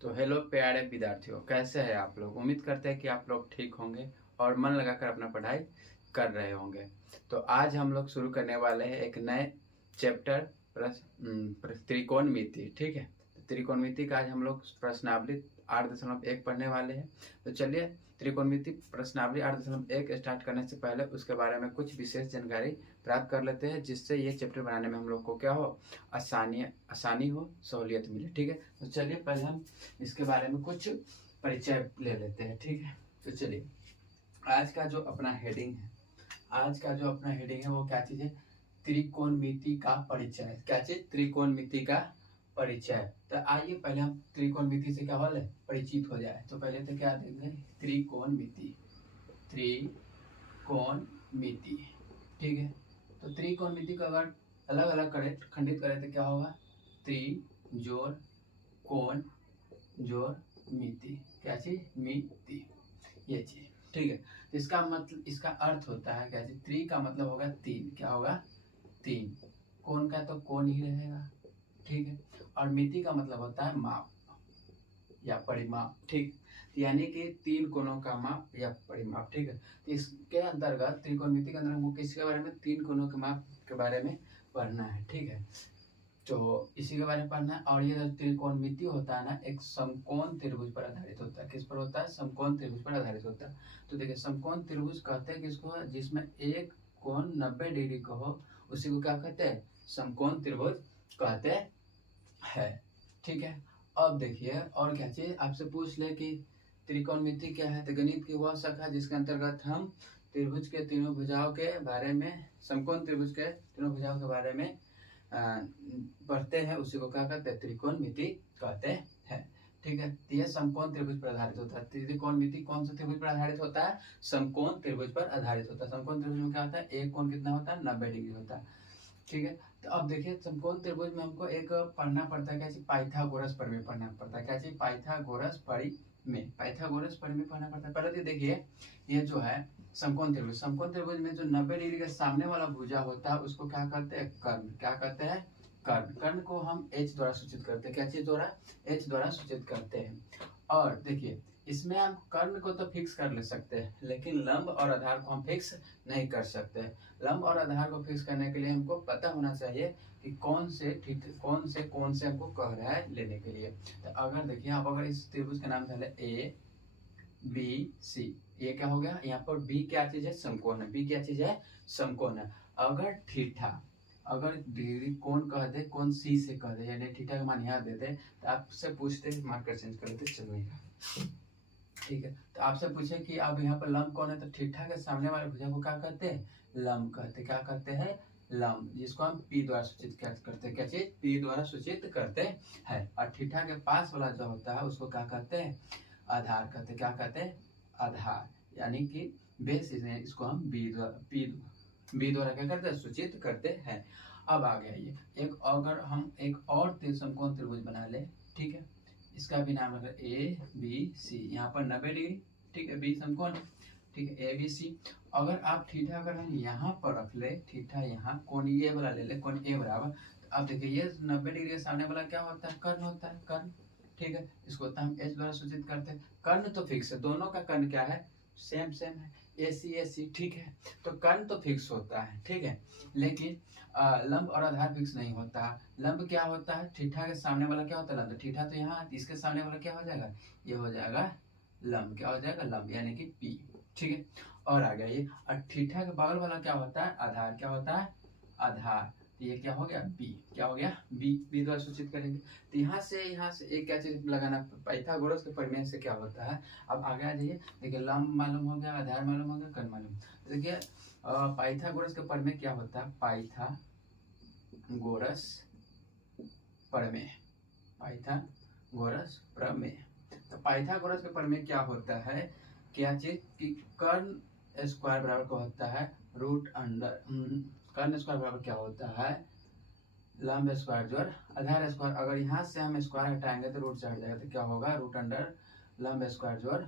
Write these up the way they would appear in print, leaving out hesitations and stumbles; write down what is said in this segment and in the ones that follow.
तो हेलो प्यारे विद्यार्थियों, कैसे हैं आप लोग। उम्मीद करते हैं कि आप लोग ठीक होंगे और मन लगाकर अपना पढ़ाई कर रहे होंगे। तो आज हम लोग शुरू करने वाले हैं एक नए चैप्टर त्रिकोणमिति। ठीक है, तो त्रिकोणमिति का आज हम लोग प्रश्नावली 8.1 पढ़ने वाले हैं। तो चलिए त्रिकोणमिति प्रश्नावली 8.1 स्टार्ट करने से पहले उसके बारे में कुछ विशेष जानकारी प्राप्त कर लेते हैं, जिससे ये चैप्टर बनाने में हम लोग को क्या हो, आसानी हो, सहूलियत मिले। ठीक है, तो चलिए पहले हम इसके बारे में कुछ परिचय ले लेते हैं। ठीक है, तो चलिए आज का जो अपना हेडिंग है वो क्या चीज है, त्रिकोणमिति का परिचय। क्या चीज, त्रिकोणमिति का परिचय। तो आइए पहले हम त्रिकोणमिति से क्या हो ले परिचित हो जाए। तो पहले तो क्या देखेंगे, त्रिकोणमिति। ठीक है, तो त्रिकोणमिति को अगर अलग अलग करें, खंडित करें तो क्या होगा, त्रि जोड़ कोण जोड़ मिति। क्या चीज, मिति, ये चीज। ठीक है, तो इसका मतलब, इसका अर्थ होता है क्या चीज, त्रि का मतलब होगा तीन। क्या होगा, तीन। कोण का तो कोण ही रहेगा। ठीक है, और मिति का मतलब होता है माप या परिमाप। ठीक, यानी कि तीन कोणों का माप या परिमाप। ठीक है, तो इसके अंतर्गत त्रिकोणमिति के अंदर हमको किसके बारे में, तीन कोणों के माप के बारे में पढ़ना है। ठीक है, तो इसी के बारे में पढ़ना है। और ये जो त्रिकोणमिति होता है ना, एक समकोण त्रिभुज पर आधारित होता है। किस पर होता है, समकोण त्रिभुज पर आधारित होता है। तो देखिए समकोण त्रिभुज कहते हैं किसको, जिसमें एक कोण 90 डिग्री का हो, उसी को क्या कहते हैं, समकोण त्रिभुज कहते हैं। ठीक है, अब देखिए और क्या चाहिए, आपसे पूछ ले कि त्रिकोणमिति क्या है, तो गणित की वह शाखा जिसके अंतर्गत हम त्रिभुज के तीनों भुजाओं के बारे में, समकोण त्रिभुज के तीनों भुजाओं के बारे में पढ़ते हैं, उसी को क्या कहते हैं, त्रिकोणमिति कहते हैं। ठीक है, तो यह समकोण त्रिभुज पर आधारित होता है। त्रिकोणमिति कौन सा त्रिभुज पर आधारित होता है, समकोण त्रिभुज पर आधारित होता है। समकोण त्रिभुज में क्या होता है, एक कोण कितना होता है, 90 डिग्री होता है। ठीक है, तो अब देखिए समकोण त्रिभुज में हमको एक पढ़ना पड़ता है, क्या चीज, पाइथागोरस प्रमेय पढ़ना पड़ता है। क्या चीज, पाइथागोरस प्रमेय पढ़ना पड़ता है। पहले तो देखिए ये जो है समकोण त्रिभुज में जो 90 डिग्री के सामने वाला भुजा होता है उसको क्या कहते हैं, कर्ण। क्या कहते हैं, कर्ण। कर्ण को हम एच द्वारा सूचित करते हैं। क्या चीज द्वारा, एच द्वारा सूचित करते हैं। और देखिए इसमें हम कर्ण को तो फिक्स कर ले सकते हैं, लेकिन लंब और आधार को हम फिक्स नहीं कर सकते। लंब और आधार को फिक्स करने के लिए हमको पता होना चाहिए कि कौन से हमको कह रहा है लेने के लिए। तो अगर देखिए आप अगर इस त्रिभुज का नाम पहले ए बी सी, ये क्या हो गया, यहाँ पर बी क्या चीज है, समकोण है। बी क्या चीज है, समकोण है। अगर थीटा, अगर डिग्री कोण कह दे, कोण सी से कह दे, यानी थीटा का मान यहाँ दे दे, तो आपसे पूछते हैं, मार्कर चेंज कर देते चलेगा। ठीक है, तो आपसे पूछे कि अब यहाँ पर लंब कौन है, तो थीटा के सामने वाले भुजा को क्या कहते हैं, लंब कहते हैं। क्या कहते हैं, लंब, जिसको हम पी द्वारा सूचित करते हैं। क्या चीज, पी द्वारा सूचित करते हैं। और थीटा के पास वाला जो होता है उसको क्या कहते हैं, आधार कहते हैं। क्या कहते हैं, आधार, यानी कि बेस, इसको हम बी द्वारा क्या करते हैं, सूचित करते हैं। अब आ गया ये एक, अगर हम एक और समकोण त्रिभुज बना ले, ठीक है, इसका भी नाम रखा ए बी सी, यहाँ पर 90 डिग्री। ठीक है, बी समकोण है। ठीक है, ए बी सी। अगर आप थीटा अगर हम यहाँ पर रख ले, थीटा यहाँ कोण ये वाला ले ले, कोण ए बराबर, तो अब देखिए ये 90 डिग्री के सामने वाला क्या होता है, कर्ण होता है, कर्ण। ठीक है, इसको तो हम एच द्वारा सूचित करते हैं। कर्ण तो फिक्स है, दोनों का कर्ण क्या है, सेम है, ए सी। ठीक है, तो कर्ण तो फिक्स होता है। ठीक है, लेकिन लंब और आधार फिक्स नहीं होता। लंब क्या होता है, थीटा के सामने वाला क्या होता है, लंब। थीटा तो यहाँ, इसके सामने वाला क्या हो जाएगा, ये हो जाएगा लंब। क्या हो जाएगा, लंब, यानी कि पी। ठीक है, और आ गया ये, और थीटा के बगल वाला क्या होता है, आधार। क्या होता है, आधार। तो ये क्या हो गया, बी। क्या हो गया, बी द्वारा सूचित करेंगे। तो यहाँ से एक क्या चीज लगाना, पाइथागोरस के प्रमेय से क्या होता है। अब आगे आ जाइए, देखिए लंब मालूम हो गया, आधार मालूम हो गया, कर्ण मालूम। देखिए पाइथागोरस के प्रमेय क्या होता है, पाइथागोरस प्रमेय। तो पाइथागोरस के प्रमेय क्या होता है, क्या चीज कि कर्ण स्क्वायर बराबर क्या होता है, रूट अंडर, कर्ण स्क्वायर बराबर क्या होता है, लंब स्क्वायर जोड़ आधार स्क्वायर। अगर यहाँ से हम स्क्वायर हटाएंगे तो रूट से हट जाएगा, तो क्या होगा, रूट अंडर लंब स्क्वायर जोड़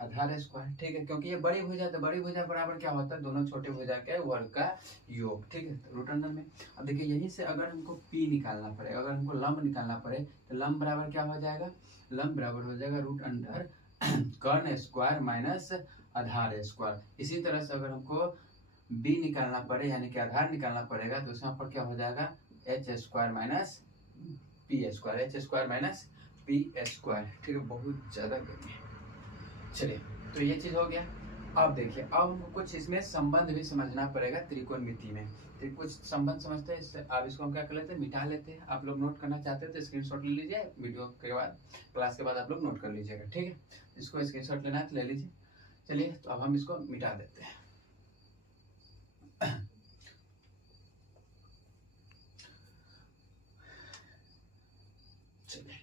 आधार स्क्वायर, ठीक है, क्योंकि ये बड़ी भुजा तो बड़ी भुजा बराबर क्या होता है, दोनों छोटे भुजा के वर्ग का योग, ठीक है, रूट अंडर में। अब देखिए यहीं से अगर हमको पी निकालना पड़े, अगर हमको लंब निकालना पड़े तो लंब बराबर क्या हो जाएगा, लंब बराबर हो जाएगा रूट अंडर कर्ण स्क्वायर माइनस आधार स्क्वायर। इसी तरह से अगर हमको बी निकालना पड़े यानी कि आधार निकालना पड़ेगा तो उसमें पर क्या हो जाएगा H square minus P square, H square minus P square, ठीक है, बहुत ज़्यादा गर्मी है। चलिए तो ये चीज़ हो गया। अब देखिए अब हमको कुछ इसमें संबंध भी समझना पड़ेगा त्रिकोणमिति में, तो कुछ संबंध समझते हैं, इससे आप इसको हम क्या कर लेते हैं, मिटा लेते हैं। आप लोग नोट करना चाहते हैं तो स्क्रीनशॉट ले लीजिए, वीडियो के बाद क्लास के बाद आप लोग नोट कर लीजिएगा, ठीक है, इसको स्क्रीनशॉट लेना है तो ले लीजिए। चलिए तो अब हम इसको मिटा देते हैं। चलिए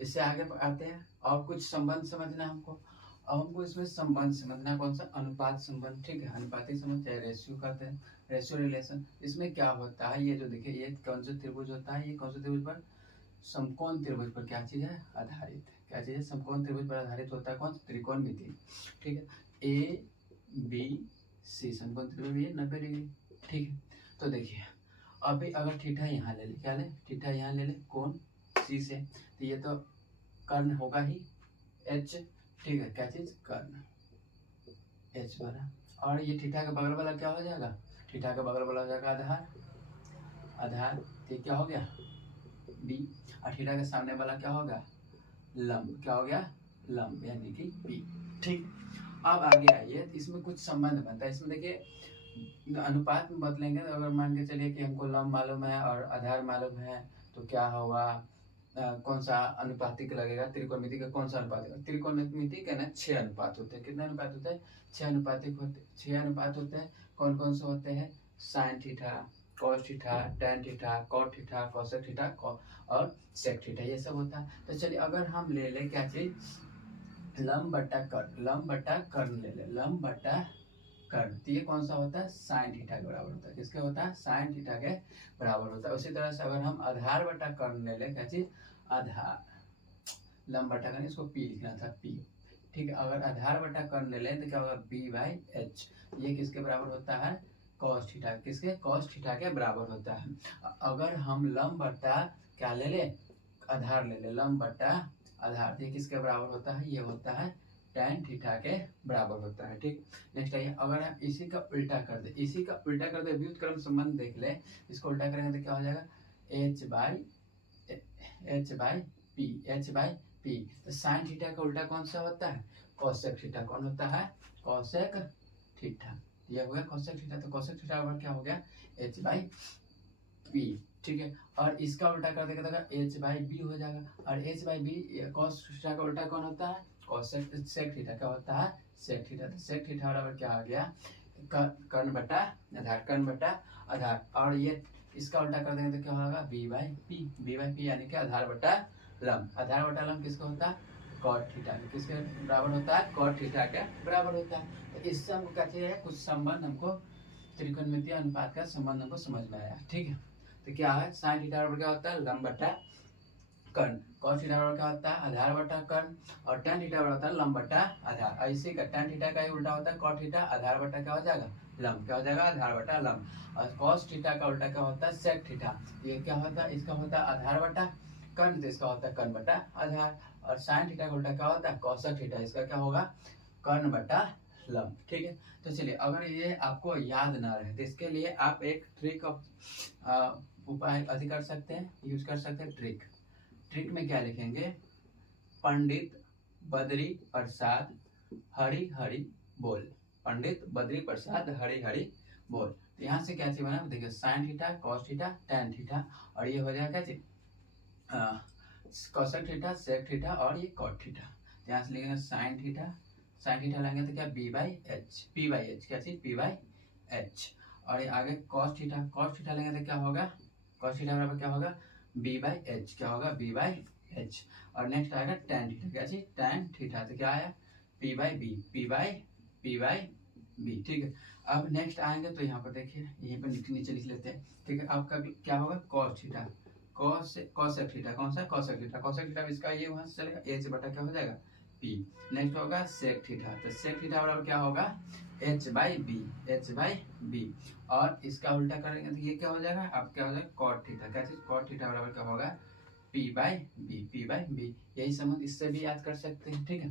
इससे आगे आते हैं और कुछ संबंध समझना है हमको। अब हमको इसमें संबंध समझना, कौन सा, अनुपात संबंध, ठीक है, अनुपातिक संबंध चाहे रेशियो कहते हैं, रेशियो रिलेशन। इसमें क्या होता है, ये जो देखिए ये कौन सा त्रिभुज होता है, ये कौन सा त्रिभुज पर, समकोण त्रिभुज पर क्या चीज है, आधारित, क्या चीज है, समकोण त्रिभुज पर आधारित होता है, कौन सा, त्रिकोणमिति, ठीक है, ए बी सी समकोण त्रिभुज, ये 90 डिग्री, ठीक है। तो देखिए अभी अगर थीटा यहाँ ले ले, क्या ले, थीटा यहाँ ले ले कोण सी से, तो ये तो कर्ण होगा ही एच, ठीक है, क्या चीज, कर्ण एच वाला, और ये थीटा के बगल वाला क्या हो जाएगा, थीटा के बगल वाला हो जाएगा आधार, आधार, ये क्या हो गया बी, और थीटा के सामने वाला क्या होगा, लंब, क्या हो गया, लंब यानी कि बी, ठीक। अब आगे आइए, इसमें कुछ संबंध बनता है। इसमें देखिए अनुपात में बदलेंगे, तो अगर मान के चलिए कि हमको लंब मालूम है और आधार मालूम है तो क्या होगा, कौन सा अनुपातिक लगेगा, त्रिकोणमिति का कौन सा अनुपात, त्रिकोणमिति का ना 6 अनुपात होते हैं, कितने अनुपात होते हैं, 6 अनुपातिक होते, 6 अनुपात होते हैं। कौन कौन से होते हैं, sine theta, cos theta, tan theta, cot theta, cosec theta और सेक थीटा, ये सब होता है। तो चलिए अगर हम ले ले क्या चीज, लंब बट्टा कर्ण, लंब बट्टा कर्ण ले ले, लंब बट्टा कर्ण, तो ये कौन सा होता है, साइन थीटा के बराबर होता है, किसके होता है, साइन थीटा के बराबर होता है। उसी तरह से अगर हम आधार बटा कर्ण ले ले, क्या चीज, आधार, लंब बटा कर्ण, इसको पी लिखना था, पी, ठीक है, अगर आधार बटा कर्ण ले लें तो क्या होगा, बी बाई एच, ये किसके बराबर होता है, कॉस थीटा, किसके, कॉस थीटा के बराबर होता है। अगर हम लंब बटा क्या ले ले, आधार ले ले, लंब बटा आधार, ये किसके बराबर होता है, ये होता है टैन थीटा के बराबर होता है, ठीक। नेक्स्ट आइए, अगर हम इसी का उल्टा कर दे, इसी का उल्टा कर दे, व्युत्क्रम संबंध देख ले, इसको उल्टा करेंगे तो क्या हो जाएगा, H by P, H by P, तो साइन थीटा का उल्टा कौन सा होता है, कोसेक थीटा, कौन होता है, कोसेक थीटा, ये हो गया कोसेक थीटा, तो कोसेक थीटा बराबर क्या हो गया, एच बाई पी, ठीक है। और इसका उल्टा कर देगा तो एच बाई बी हो जाएगा, और H by B cos theta का उल्टा कौन होता है, कोसेक सेक थीटा का होता है सेक थीटा, तो सेक थीटा बराबर क्या आ गया, कर्ण बटा आधार, कर्ण बटा आधार, और ये इसका उल्टा कर देंगे तो क्या होगा, B by P, B by P यानी कि आधार बटा लंब, आधार बटा लंब किसका होता है, कॉट थीटा, किसके बराबर होता है, कॉट थीटा के बराबर होता है। तो इससे हमको क्या चाहिए, कुछ संबंध हमको त्रिकोणमितीय अनुपात का संबंध हमको समझ में आया, ठीक है। तो क्या है, साइन थीटा बराबर क्या होता है, लंब बटा कर्ण, कॉस थीटा बराबर क्या होता है, आधार बटा कर्ण, और tan थीटा बराबर होता है लंब बटा आधार। ऐसे का tan थीटा का ही उल्टा होता है cot थीटा, आधार बटा क्या हो जाएगा, लंब, क्या हो जाएगा, आधार बटा लंब। और cos थीटा का उल्टा क्या होता है, sec थीटा, ये क्या होता है, इसका होता है आधार बटा कर्ण, तो इसका होता है कर्ण बटा आधार। और sin थीटा का उल्टा क्या होता है, cosec थीटा, इसका क्या होगा, कर्ण बटा लंब, ठीक है। तो चलिए अगर ये आपको याद ना रहे तो इसके लिए आप एक ट्रिक उपाय अधिक कर सकते हैं, यूज कर सकते हैं, ट्रिक में क्या लिखेंगे, पंडित बद्री प्रसाद हरि हरि बोल, पंडित बद्री प्रसाद हरि हरि बोल। तो यहाँ से क्या चीज बना, देखिए sign theta, cos theta, tan theta, और ये हो जाएगा क्या चीज, कोसेक थीटा, सेक थीटा, और ये कॉट थीटा। यहाँ से लिखेंगे साइन थीटा, साइन थीटा लेंगे तो क्या, B by H, P by H, क्या चीज, पी बाई एच। और ये आगे कॉस थीटा लेंगे तो क्या होगा, कॉस थीटा बराबर क्या होगा, बी बाई एच, क्या होगा, बी बाई एच। और नेक्स्ट आएगा टैन थीटा, क्या चीज, टैन थीटा, तो क्या आया, P by B, P by B, ठीक है। अब नेक्स्ट आएंगे तो यहाँ पर देखिए, यहीं पर नीचे लिख लेते हैं, ठीक है। आपका क्या होगा, कॉस थीटा, कोसेक थीटा, कौन सा, कोसेक थीटा, कोसेक थीटा इसका ये वहां से चलेगा, एच बटा क्या हो जाएगा, पी। नेक्स्ट होगा सेक थीटा, तो सेक थीटा बराबर क्या होगा h by B, h by B. और इसका उल्टा करेंगे तो ये क्या हो जाएगा, अब क्या हो जाएगा कॉट थीटा, क्या चीज कॉट थीटा बराबर क्या होगा p by B, p by B. यही समझ इससे भी याद कर सकते हैं, ठीक है।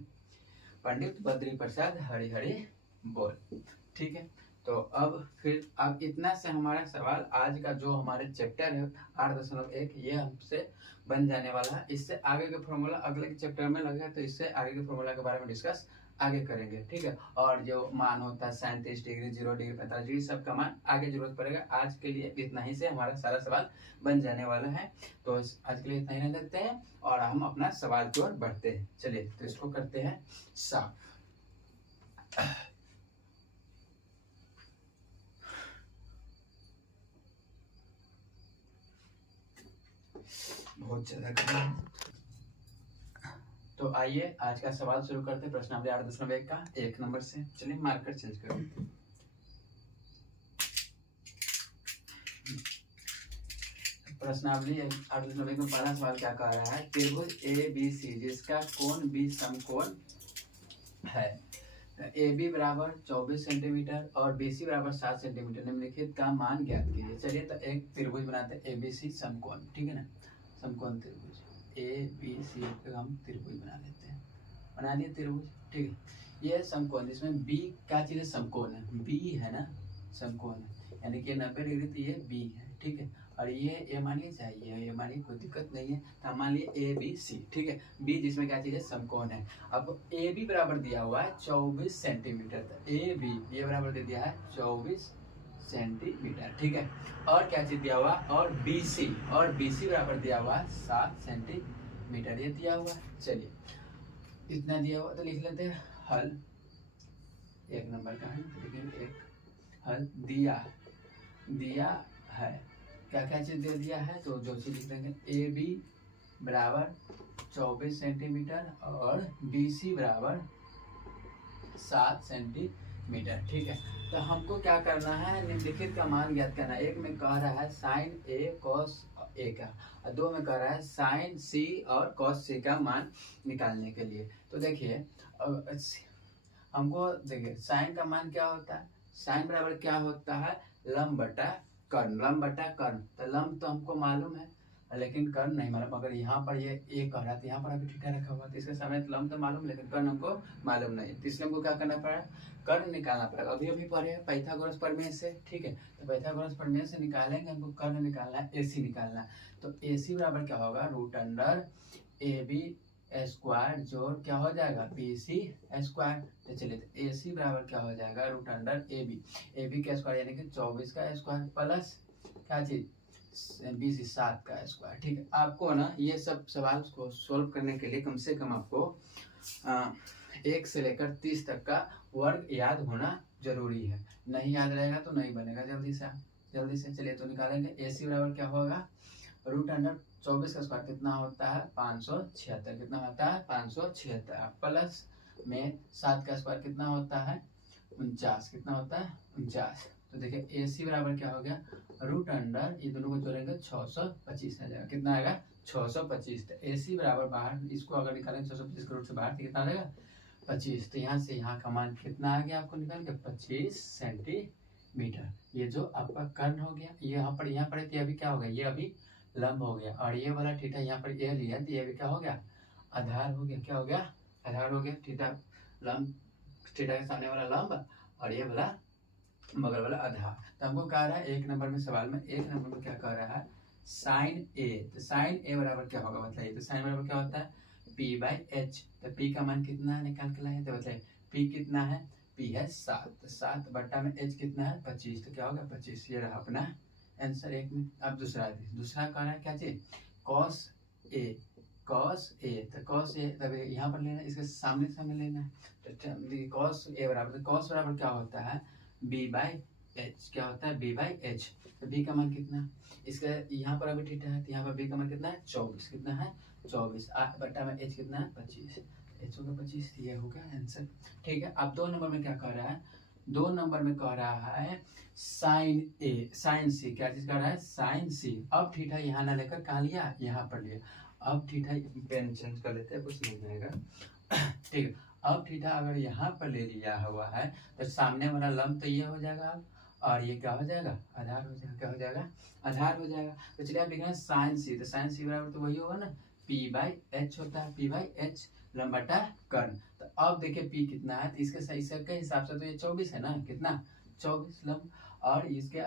पंडित बद्री प्रसाद हरि हरि बोल, ठीक है। तो अब फिर अब इतना से हमारा सवाल आज का जो हमारे चैप्टर है 8.1 ये हमसे बन जाने वाला है। इससे आगे के फॉर्मूला अगले के चैप्टर में लगे तो इससे आगे के फॉर्मूला के बारे में डिस्कस आगे करेंगे, ठीक है। और जो मान होता है 37 डिग्री, 0 डिग्री, 45 डिग्री, सबका मान आगे जरूरत पड़ेगा। आज के लिए इतना ही से हमारा सारा सवाल बन जाने वाला है। तो आज के लिए इतना ही रहने देते हैं और हम अपना सवाल की ओर बढ़ते हैं। चलिए तो इसको करते हैं साफ। बहुत ज्यादा करना है। तो आइए आज का सवाल शुरू करते हैं। प्रश्नावली 8.1 का 1 नंबर से। चलिए मार्कर चेंज कर देते हैं। प्रश्नावली 8.1 में पहला सवाल क्या कह रहा है, त्रिभुज ए बी सी जिसका कोण बी समकोण है, ए बी बराबर 24 सेंटीमीटर और बी सी बराबर 7 सेंटीमीटर, निम्नलिखित का मान ज्ञात कीजिए। चलिए तो एक त्रिभुज बनाते हैं ए बी सी समकोण, ठीक है ना, समकोण त्रिभुज ए बी सी का हम त्रिभुज बना लेते हैं। बना दिए त्रिभुज, ठीक है। ये समकोण जिसमें बी क्या चीज है, समकोण है, बी है ना, समकोण है, यानी कि 90 डिग्री तो ये बी है, ठीक है। और ये मानिए चाहिए, ये मानिए कोई दिक्कत नहीं है। तो मान लिए ए बी सी, ठीक है। बी जिसमें क्या चीज है, समकोण है। अब ए बी बराबर दिया हुआ है 24 सेंटीमीटर, तो ए बी ये बराबर दे दिया है 24 सेंटीमीटर, ठीक है। और क्या चीज दिया हुआ, और बी सी बराबर दिया हुआ है 7 सेंटीमीटर, ये दिया हुआ है। चलिए इतना दिया हुआ तो लिख लेते हैं हल। 1 नंबर का है तो लिखेंगे एक हल। दिया है, क्या क्या चीज दे दिया है, तो जो चीज लिख देंगे ए बी बराबर 24 सेंटीमीटर और बी सी बराबर 7 सेंटीमीटर, ठीक है। तो हमको क्या करना है, निम्नलिखित का मान ज्ञात करना है। एक में कह रहा है साइन ए कॉस ए का, और 2 में कह रहा है साइन सी और कॉस सी का मान निकालने के लिए। तो देखिए हमको देखिए साइन का मान क्या होता है, साइन बराबर क्या होता है, लंब बटा कर्ण, लंब बटा कर्ण। तो लंब तो हमको मालूम है लेकिन कर्ण नहीं मालूम। अगर यहाँ पर ये ए कह रहा है तो यहाँ पर अभी थीटा रखा हुआ, तो इसके समय लंब तो मालूम लेकिन कर्ण हमको मालूम नहीं, तो इसलिए हमको क्या करना पड़ा, कर्ण निकालना पड़ेगा। अभी पढ़े पाइथागोरस प्रमेय से, ठीक है। तो पाइथागोरस प्रमेय से निकालेंगे, हमको कर्ण निकालना है, एसी निकालना है। तो एसी बराबर क्या होगा, root under A B square जोड़ क्या हो जाएगा बी सी स्क्वायर। तो चलिए तो ए सी बराबर क्या हो जाएगा, रूट अंडर ए बी का स्क्वायर यानी कि 24 का स्क्वायर प्लस क्या चीज बी सी 7 का स्क्वायर, ठीक है। आपको ना ये सब सवाल को सोल्व करने के लिए कम से कम आपको 1 से लेकर 30 तक का वर्ग याद होना जरूरी है। नहीं याद रहेगा तो नहीं बनेगा। जल्दी से चलिए तो निकालेंगे। ए सी बराबर क्या होगा, रूट अंडर 24 का स्क्वायर कितना होता है 576, कितना होता है 576 प्लस में 7 का स्क्वायर कितना होता है 49, कितना होता है 49। तो देखिए ए सी बराबर क्या हो गया, रूट अंडर ये दोनों को जोड़ेंगे 625 आ जाएगा, कितना आएगा 625। तो ए सी बराबर बाहर इसको अगर निकालेंगे 625 के रूट से बाहर तो कितना आएगा 25। तो यहाँ से यहाँ का मान कितना आ गया आपको निकाल के 25 सेंटीमीटर। ये जो आपका कर्ण हो गया, ये यहाँ पर है तो अभी क्या हो गया, ये अभी लंब हो गया। और ये वाला थीटा यहाँ पर ए लिया तो ये भी क्या हो गया, आधार हो गया। क्या हो गया, आधार हो गया। थीटा लंब, थीटा के सामने वाला लंब और ये वाला बगल वाला आधार। तो हमको कह रहा है 1 नंबर में सवाल में 1 नंबर में क्या कह रहा है, साइन ए। तो साइन ए बराबर क्या होगा बताइए। तो साइन बराबर क्या होता है पी बाई एच। तो पी का मान कितना है निकाल के लाए, तो बताइए पी कितना है, पी है 7, तो 7 बट्टा में एच कितना है 25, तो क्या होगा 25। ये रहा अपना आंसर 1 में। अब दूसरा कह रहा है क्या चीज, कॉस ए। तो कॉस ए तब यहाँ पर लेना, इसके सामने लेना है। तो कॉस ए बराबर, कॉस बराबर क्या होता है बी बाई एच, क्या होता है बी बाई एच। तो बी का मान कितना है, इसका यहाँ पर अभी थीटा है तो यहाँ पर बी का मान कितना है 24, कितना है 24 बट्टा में एच कितना है 25, एच होगा 25। ये होगा आंसर, ठीक है। अब 2 नंबर में क्या कह रहा है, 2 नंबर में कह रहा है साइन ए, साइन सी। क्या चीज कह रहा है साइन सी। अब थीटा यहाँ ना लेकर कहाँ लिया, यहाँ पर लिया। अब थीटा पेन चेंज कर लेते हैं, कुछ नहीं आएगा। ठीक है। अब थीटा अगर यहाँ पर ले लिया हुआ है तो सामने वाला लंब तो ये हो जाएगा अब, और ये क्या हो जाएगा, आधार हो जाएगा। क्या हो जाएगा, आधार हो जाएगा। तो चलिए आप लिख रहे हैं साइन सी, तो साइन सी बराबर तो वही होगा ना, पी बाई एच होता है, पी बाई एच लंब बटा कर्ण। तो अब देखिए पी कितना है, तो इसके सही से के हिसाब से तो ये 24 है ना, कितना 24 लंब, और इसके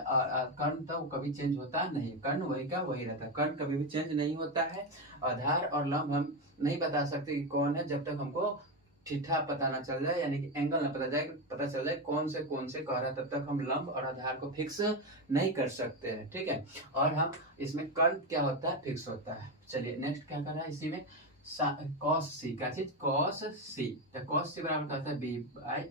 कर्ण तो कभी चेंज होता नहीं, कर्ण वही का वही रहता है, कर्ण कभी भी चेंज नहीं होता है। आधार और लंब हम नहीं बता सकते कि कौन है जब तक हमको थीटा पता ना चल जाए, यानी कि एंगल ना पता चल जाए कौन से कह रहा है, तब तक हम लंब और आधार को फिक्स नहीं कर सकते हैं। ठीक है, और हम इसमें कर्ण क्या होता है, फिक्स होता है। चलिए नेक्स्ट क्या कर रहा है इसी में, कॉस सी, क्या चीज, कॉस सी। तो कॉस सी बराबर क्या होता है, B by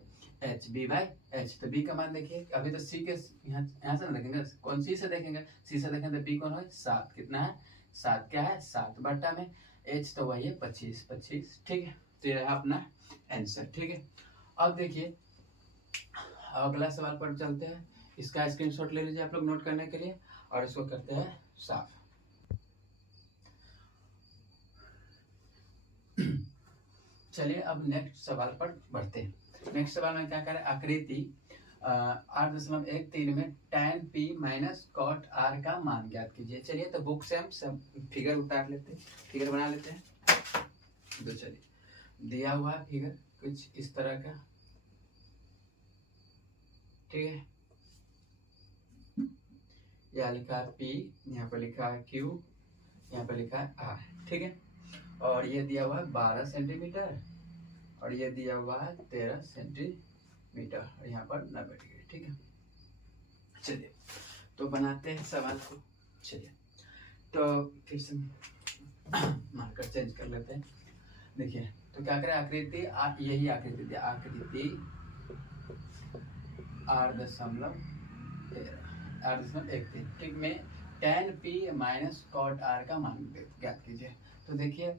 H, B by H. तो बी का मान देखिए, अभी तो सी के यहाँ से ना देखेंगे, कौन सी से देखेंगे, सी से देखेंगे तो बी कौन है 7, कितना है 7, क्या है 7 बट्टा में एच तो वही है 25। ठीक है, तो ये रहा अपना आंसर। ठीक है, अब देखिए अगला सवाल पर चलते हैं। इसका स्क्रीनशॉट ले लीजिए आप लोग नोट करने के लिए, और इसको करते हैं साफ। चलिए अब नेक्स्ट सवाल पर बढ़ते हैं। नेक्स्ट सवाल में क्या करें, आकृति 8.13 में tan p minus cot r का मान ज्ञात कीजिए। चलिए तो बुक से हम सब फिगर उतार लेते हैं, फिगर बना लेते हैं। तो चलिए दिया हुआ है फिगर कुछ इस तरह का, ठीक है, यहाँ लिखा है p, यहाँ पर लिखा है q, यहाँ पर लिखा है r। ठीक है, और ये दिया हुआ है 12 सेंटीमीटर, और ये दिया हुआ है 13 सेंटीमीटर, और यहाँ पर 90 डिग्री। ठीक है, चलिए तो बनाते हैं सवाल को। चलिए तो फिर से मार्कर चेंज कर लेते हैं। देखिए तो क्या करें, आकृति यही आकृति दिया, आकृति 8.13 ठीक में tan p minus cot r का मान ज्ञात कीजिए। तो देखिए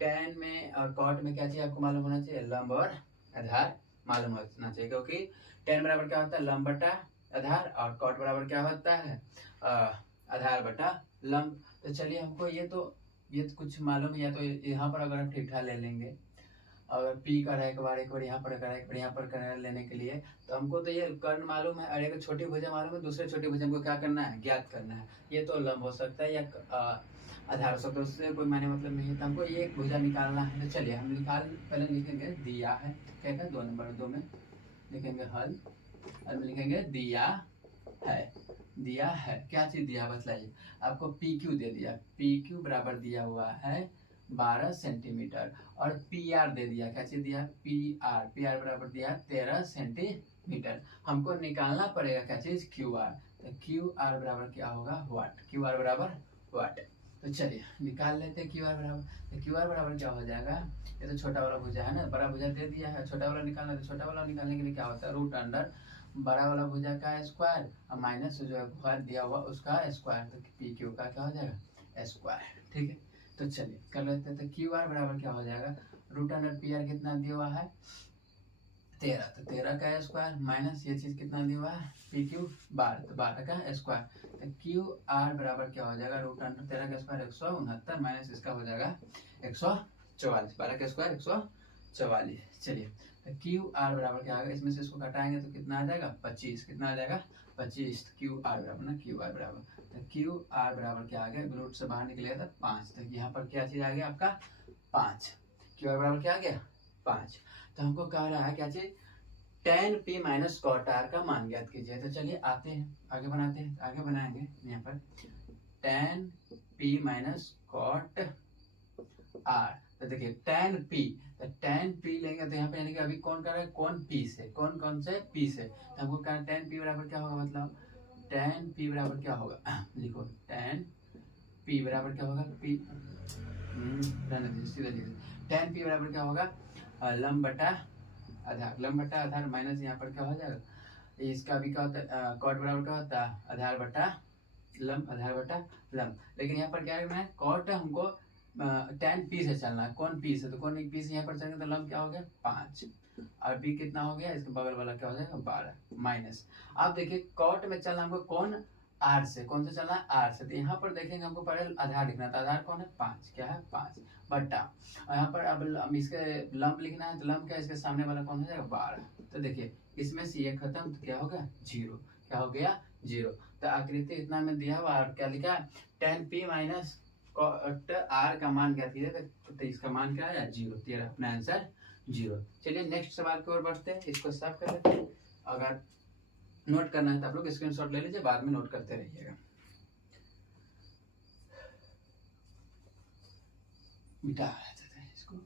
tan में और cot में क्या चाहिए आपको मालूम होना चाहिए, लंब और आधार मालूम होना चाहिए, क्योंकि tan बराबर क्या होता है, लंब बटा आधार, और cot बराबर क्या होता है, आधार बटा लंब। तो चलिए हमको ये तो कुछ मालूम है, या तो यहाँ पर अगर हम ठीठा ले लेंगे, अगर p का एक बार यहाँ पर करा, एक बार यहाँ पर करा लेने के लिए, तो हमको तो ये कर्ण मालूम है, और एक छोटी भुजा मालूम है, दूसरे छोटी भुजा को क्या करना है, ज्ञात करना है। ये तो लंब हो सकता है या आधार हो सकता है, उससे कोई माने मतलब नहीं है। तो हमको ये एक भुजा निकालना है। तो चलिए हम पहले लिखेंगे दिया है, क्या है 2 नंबर 2 में लिखेंगे हल, और में लिखेंगे दिया है। दिया है क्या चीज दिया बताइए, आपको पी क्यू दे दिया, पी क्यू बराबर दिया हुआ है 12 सेंटीमीटर, और पी आर दे दिया, क्या चीज दिया, पी आर बराबर दिया 13 सेंटीमीटर। हमको निकालना पड़ेगा क्या चीज, क्यू आर। तो क्यू आर बराबर क्या होगा, वाट, क्यू आर बराबर वाट। तो चलिए निकाल लेते हैं क्यू आर बराबर। तो क्यू आर बराबर क्या हो जाएगा, ये तो छोटा वाला भुजा है ना, बड़ा भुजा दे दिया है, छोटा वाला निकालना, तो छोटा वाला निकालने के लिए क्या होता है, रूट अंडर बड़ा वाला भुजा का स्क्वायर और माइनस जो है दिया हुआ उसका स्क्वायर। तो पी क्यू का क्या हो जाएगा, स्क्वायर। ठीक है, तो चलिए कर लेते हैं। तो क्यू आर बराबर क्या हो जाएगा, रूट अंडर पी आर कितना दिया हुआ है 13, तो 13 का स्क्वायर माइनस ये चीज कितना दिया हुआ है पी क्यू 12, तो 12 का स्क्वायर। तो क्यू आर बराबर क्या हो जाएगा, रूट अंडर 13 का स्क्वायर 169 माइनस इसका हो जाएगा 144, 12 का स्क्वायर 144। चलिए तो क्यू आर बराबर क्या आएगा, इसमें से इसको घटाएंगे तो कितना आ जाएगा 25, कितना आ जाएगा 25। क्यू आर बराबर ना, क्यू आर बराबर, तो क्यू आर बराबर क्या आ गया, रूट से बाहर निकलेगा तो 5, तो यहाँ पर क्या चीज आ गया आपका 5, क्यू आर बराबर क्या आ गया 5। तो हमको कह रहा है क्या चीज, tan p minus cot r का मान ज्ञात कीजिए। तो चलिए आते हैं आगे बनाते हैं, आगे बनाएंगे यहाँ पर tan p minus cot r। तो देखिए tan p, तो tan p लेंगे तो यहाँ पे यानी कि अभी कौन कर रहा है, कौन p से, कौन से p से। तो हमको कह tan p बराबर क्या होगा, मतलब tan p बराबर क्या होगा लिखो, tan p बराबर क्या होगा, p सीधा लिखिए, tan p बराबर क्या होगा, लंब बटा आधार, लंब बटा आधार माइनस यहाँ पर क्या हो जाएगा, इसका भी क्या होता है, कॉट बराबर क्या होता है, आधार बटा लंब, आधार बटा लंब। लेकिन यहाँ पर क्या करना है, कॉट हमको tan p से चलना है, कौन p से, तो कौन p से यहाँ पर चलेंगे तो लंब क्या हो गया 5, और b कितना हो गया, इसके बगल वाला क्या हो जाएगा 12 माइनस। अब देखिए कॉट में चलना हमको कौन आर से, कौन सा चलना है आर से। तो यहाँ पर देखेंगे हमको पहले आधार लिखना था, आधार कौन है 5, क्या है 5 बट्टा, और यहाँ पर अब इसके लंब लिखना है, तो लंब क्या है इसके सामने वाला कौन हो जाएगा 12। तो देखिए इसमें से ये खत्म, तो क्या हो गया 0, क्या हो गया 0। तो आकृति इतना में दिया हुआ और क्या लिखा है tan p माइनस r का मान क्या दिया, तो इसका मान क्या है 0, तेरा अपना आंसर 0। चलिए नेक्स्ट सवाल की ओर बढ़ते हैं, इसको साफ कर लेते हैं। अगर नोट करना है तो आप लोग स्क्रीनशॉट ले लीजिए, बाद में नोट करते रहिएगा। मिटा देते हैं इसको।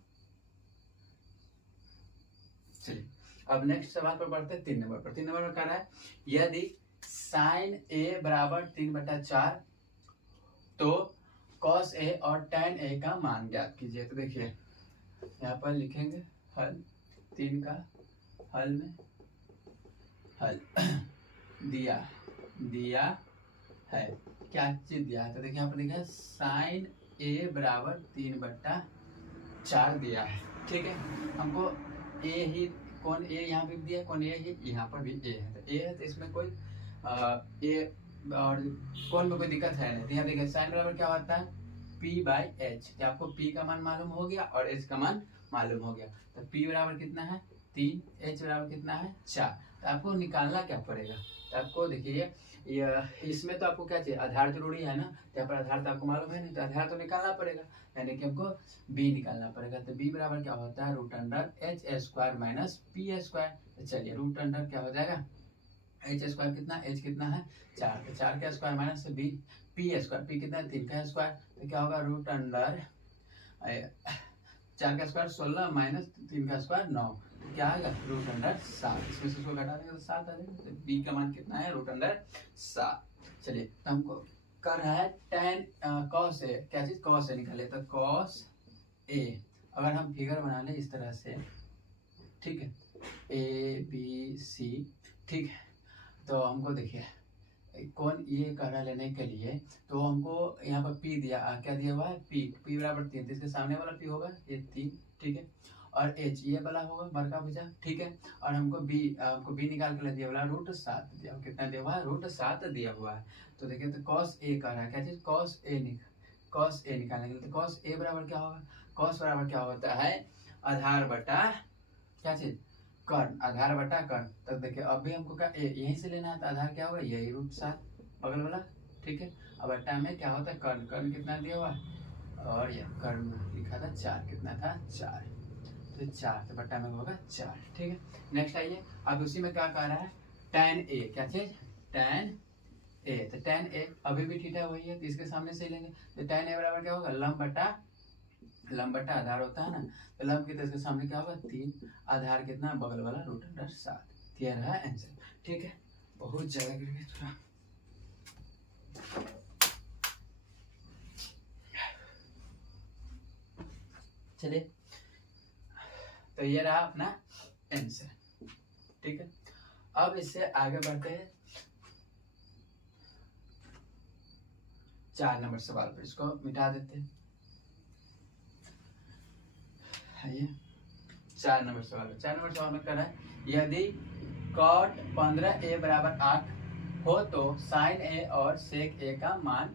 चलिए अब नेक्स्ट सवाल पर बढ़ते हैं 3 नंबर पर। 3 नंबर पर कह रहा है यदि sin a बराबर 3/4 तो cos a और tan a का मान ज्ञात कीजिए। तो देखिए यहाँ पर लिखेंगे हल, 3 का हल में हल दिया है, क्या चीज दिया है। तो देखिए यहाँ पर देखिए sin a बराबर 3/4 दिया है, ठीक है। हमको a ही कौन a यहाँ पे दिया, कौन a ही यहाँ पर भी a है, तो a है तो इसमें कोई a और कौन में कोई दिक्कत है नहीं। तो यहाँ देखिए sin बराबर क्या होता है p/h, तो आपको p का मान मालूम हो गया और h का मान मालूम हो गया। तो p बराबर कितना है 3, h बराबर कितना है 4। तो आपको निकालना क्या पड़ेगा, तो आपको देखिए इसमें तो आपको क्या चाहिए आधार जरूरी है ना, तो यहाँ पर आधार तो आपको मालूम है नहीं, तो आधार तो निकालना पड़ेगा, यानी कि हमको b निकालना पड़ेगा। तो b बराबर क्या होता है √h² माइनस p²। तो चलिए रूट अंडर क्या हो जाएगा h² कितना, h कितना है 4, तो 4 का square minus b p², p कितना है 3 का स्क्वायर, तो क्या होगा रूट अंडर 4 का स्क्वायर 16 माइनस 3 का स्क्वायर 9, तो क्या आएगा रूट अंडर 7। इसमें से इसको घटा देंगे तो 7 आ जाएगा। तो b का मान कितना है रूट अंडर 7। चलिए तो हमको कर रहा है tan cos a, क्या चीज cos a निकाले, तो cos a अगर हम फिगर बना ले इस तरह से, ठीक है a b c, ठीक है। तो हमको देखिए कौन ये कह रहा लेने के लिए, तो हमको यहाँ पर p दिया, क्या दिया हुआ है p बराबर 3, तो इसके सामने वाला p होगा ये 3, ठीक है, और h ये वाला होगा बड़का भुजा, ठीक है। और हमको b निकाल के दिया वाला √7 दिया, कितना दिया हुआ है √7 दिया हुआ है। तो देखिए तो cos a कह रहा है, क्या चीज cos a निकालने के लिए, तो cos a बराबर क्या होगा, cos बराबर क्या होता है आधार बटा क्या चीज कर्ण, आधार बटा कर्ण। तब देखिए अभी हमको क्या यहीं से लेना है, तो आधार क्या होगा यही √7 बगल वाला, ठीक है। अब बट्टा में क्या होता है कर्ण, कर्ण कितना दिया हुआ है और ये कर्ण लिखा था 4, कितना था 4, तो 4, तो बट्टा में होगा 4, ठीक है। नेक्स्ट आइए अब उसी में क्या कह रहा है tan a, क्या चीज tan a, तो tan a अभी भी थीटा वही है, तो इसके सामने से लेंगे, तो tan a बराबर क्या होगा लंब बटा आधार होता है ना, तो लंब की तो इसके सामने क्या होगा 3, आधार कितना बगल वाला √7, ये रहा आंसर, ठीक है। बहुत ज्यादा गिर गया थोड़ा। चलिए तो ये रहा अपना आंसर, ठीक है। अब इससे आगे बढ़ते हैं 4 नंबर सवाल पर, इसको मिटा देते हैं। 4 नंबर सवाल में कर रहा है यदि cot 15a बराबर 8 हो तो sin a और sec a का मान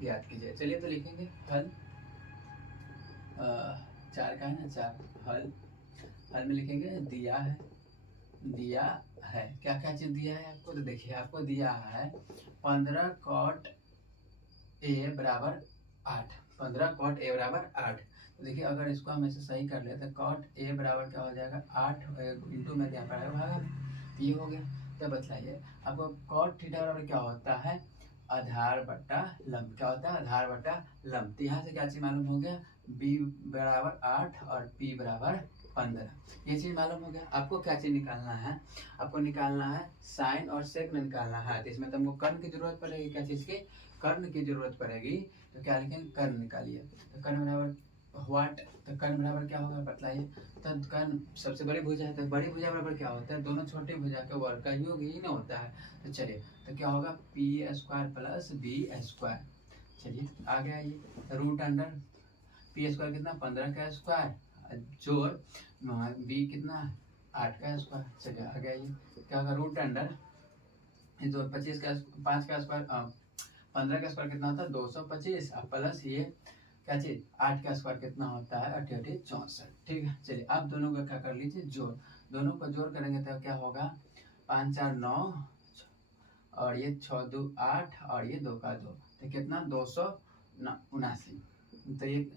ज्ञात कीजिए। चलिए तो लिखेंगे हल 4 का है ना 4, हल में लिखेंगे दिया है क्या क्या चीज दिया है आपको, तो देखिए आपको दिया है 15 cot a बराबर 8, 15 cot a बराबर 8। तो देखिए अगर इसको हम ऐसे सही कर लेते हैं cot a बराबर क्या हो जाएगा 8 इंटू में यहाँ पर भागा, ये हो गया। तो बताइए आपको cot थीटा बराबर क्या होता है आधार बटा लंब, क्या होता है आधार बटा लंब। तो यहाँ से क्या चीज मालूम हो गया b बराबर 8 और p बराबर 15, ये चीज मालूम हो गया। आपको क्या चीज निकालना है, आपको निकालना है साइन और सेक निकालना है, तो इसमें तुमको कर्ण की जरूरत पड़ेगी, क्या चीज की कर्ण की जरूरत पड़ेगी। तो क्या लिखेंगे कर्ण निकालिए, तो कर्ण बराबर व्हाट, तो कर्ण बराबर क्या होगा बताइए, तो कर्ण सबसे बड़ी भुजा है, तो बड़ी भुजा बराबर क्या होता है दोनों छोटी भुजा के वर्ग का योग ही ना होता है। तो चलिए तो क्या होगा p² प्लस b²। चलिए आगे आइए रूट अंडर p² कितना 15 का स्क्वायर जोड़ b कितना 8 का स्क्वायर। चलिए आगे आइए क्या होगा रूट अंडर तो 25 का 5 का स्क्वायर 15 का स्क्वायर कितना होता है 225 प्लस ये क्या चीज 8 का स्क्वायर कितना होता है 88 64। ठीक है, चलिए अब दोनों का क्या कर लीजिए जोड़, दोनों को जोड़ करेंगे तो क्या होगा 5 4 9 और ये 6 2 8 और ये 2 का 2 तो कितना 279। तो ये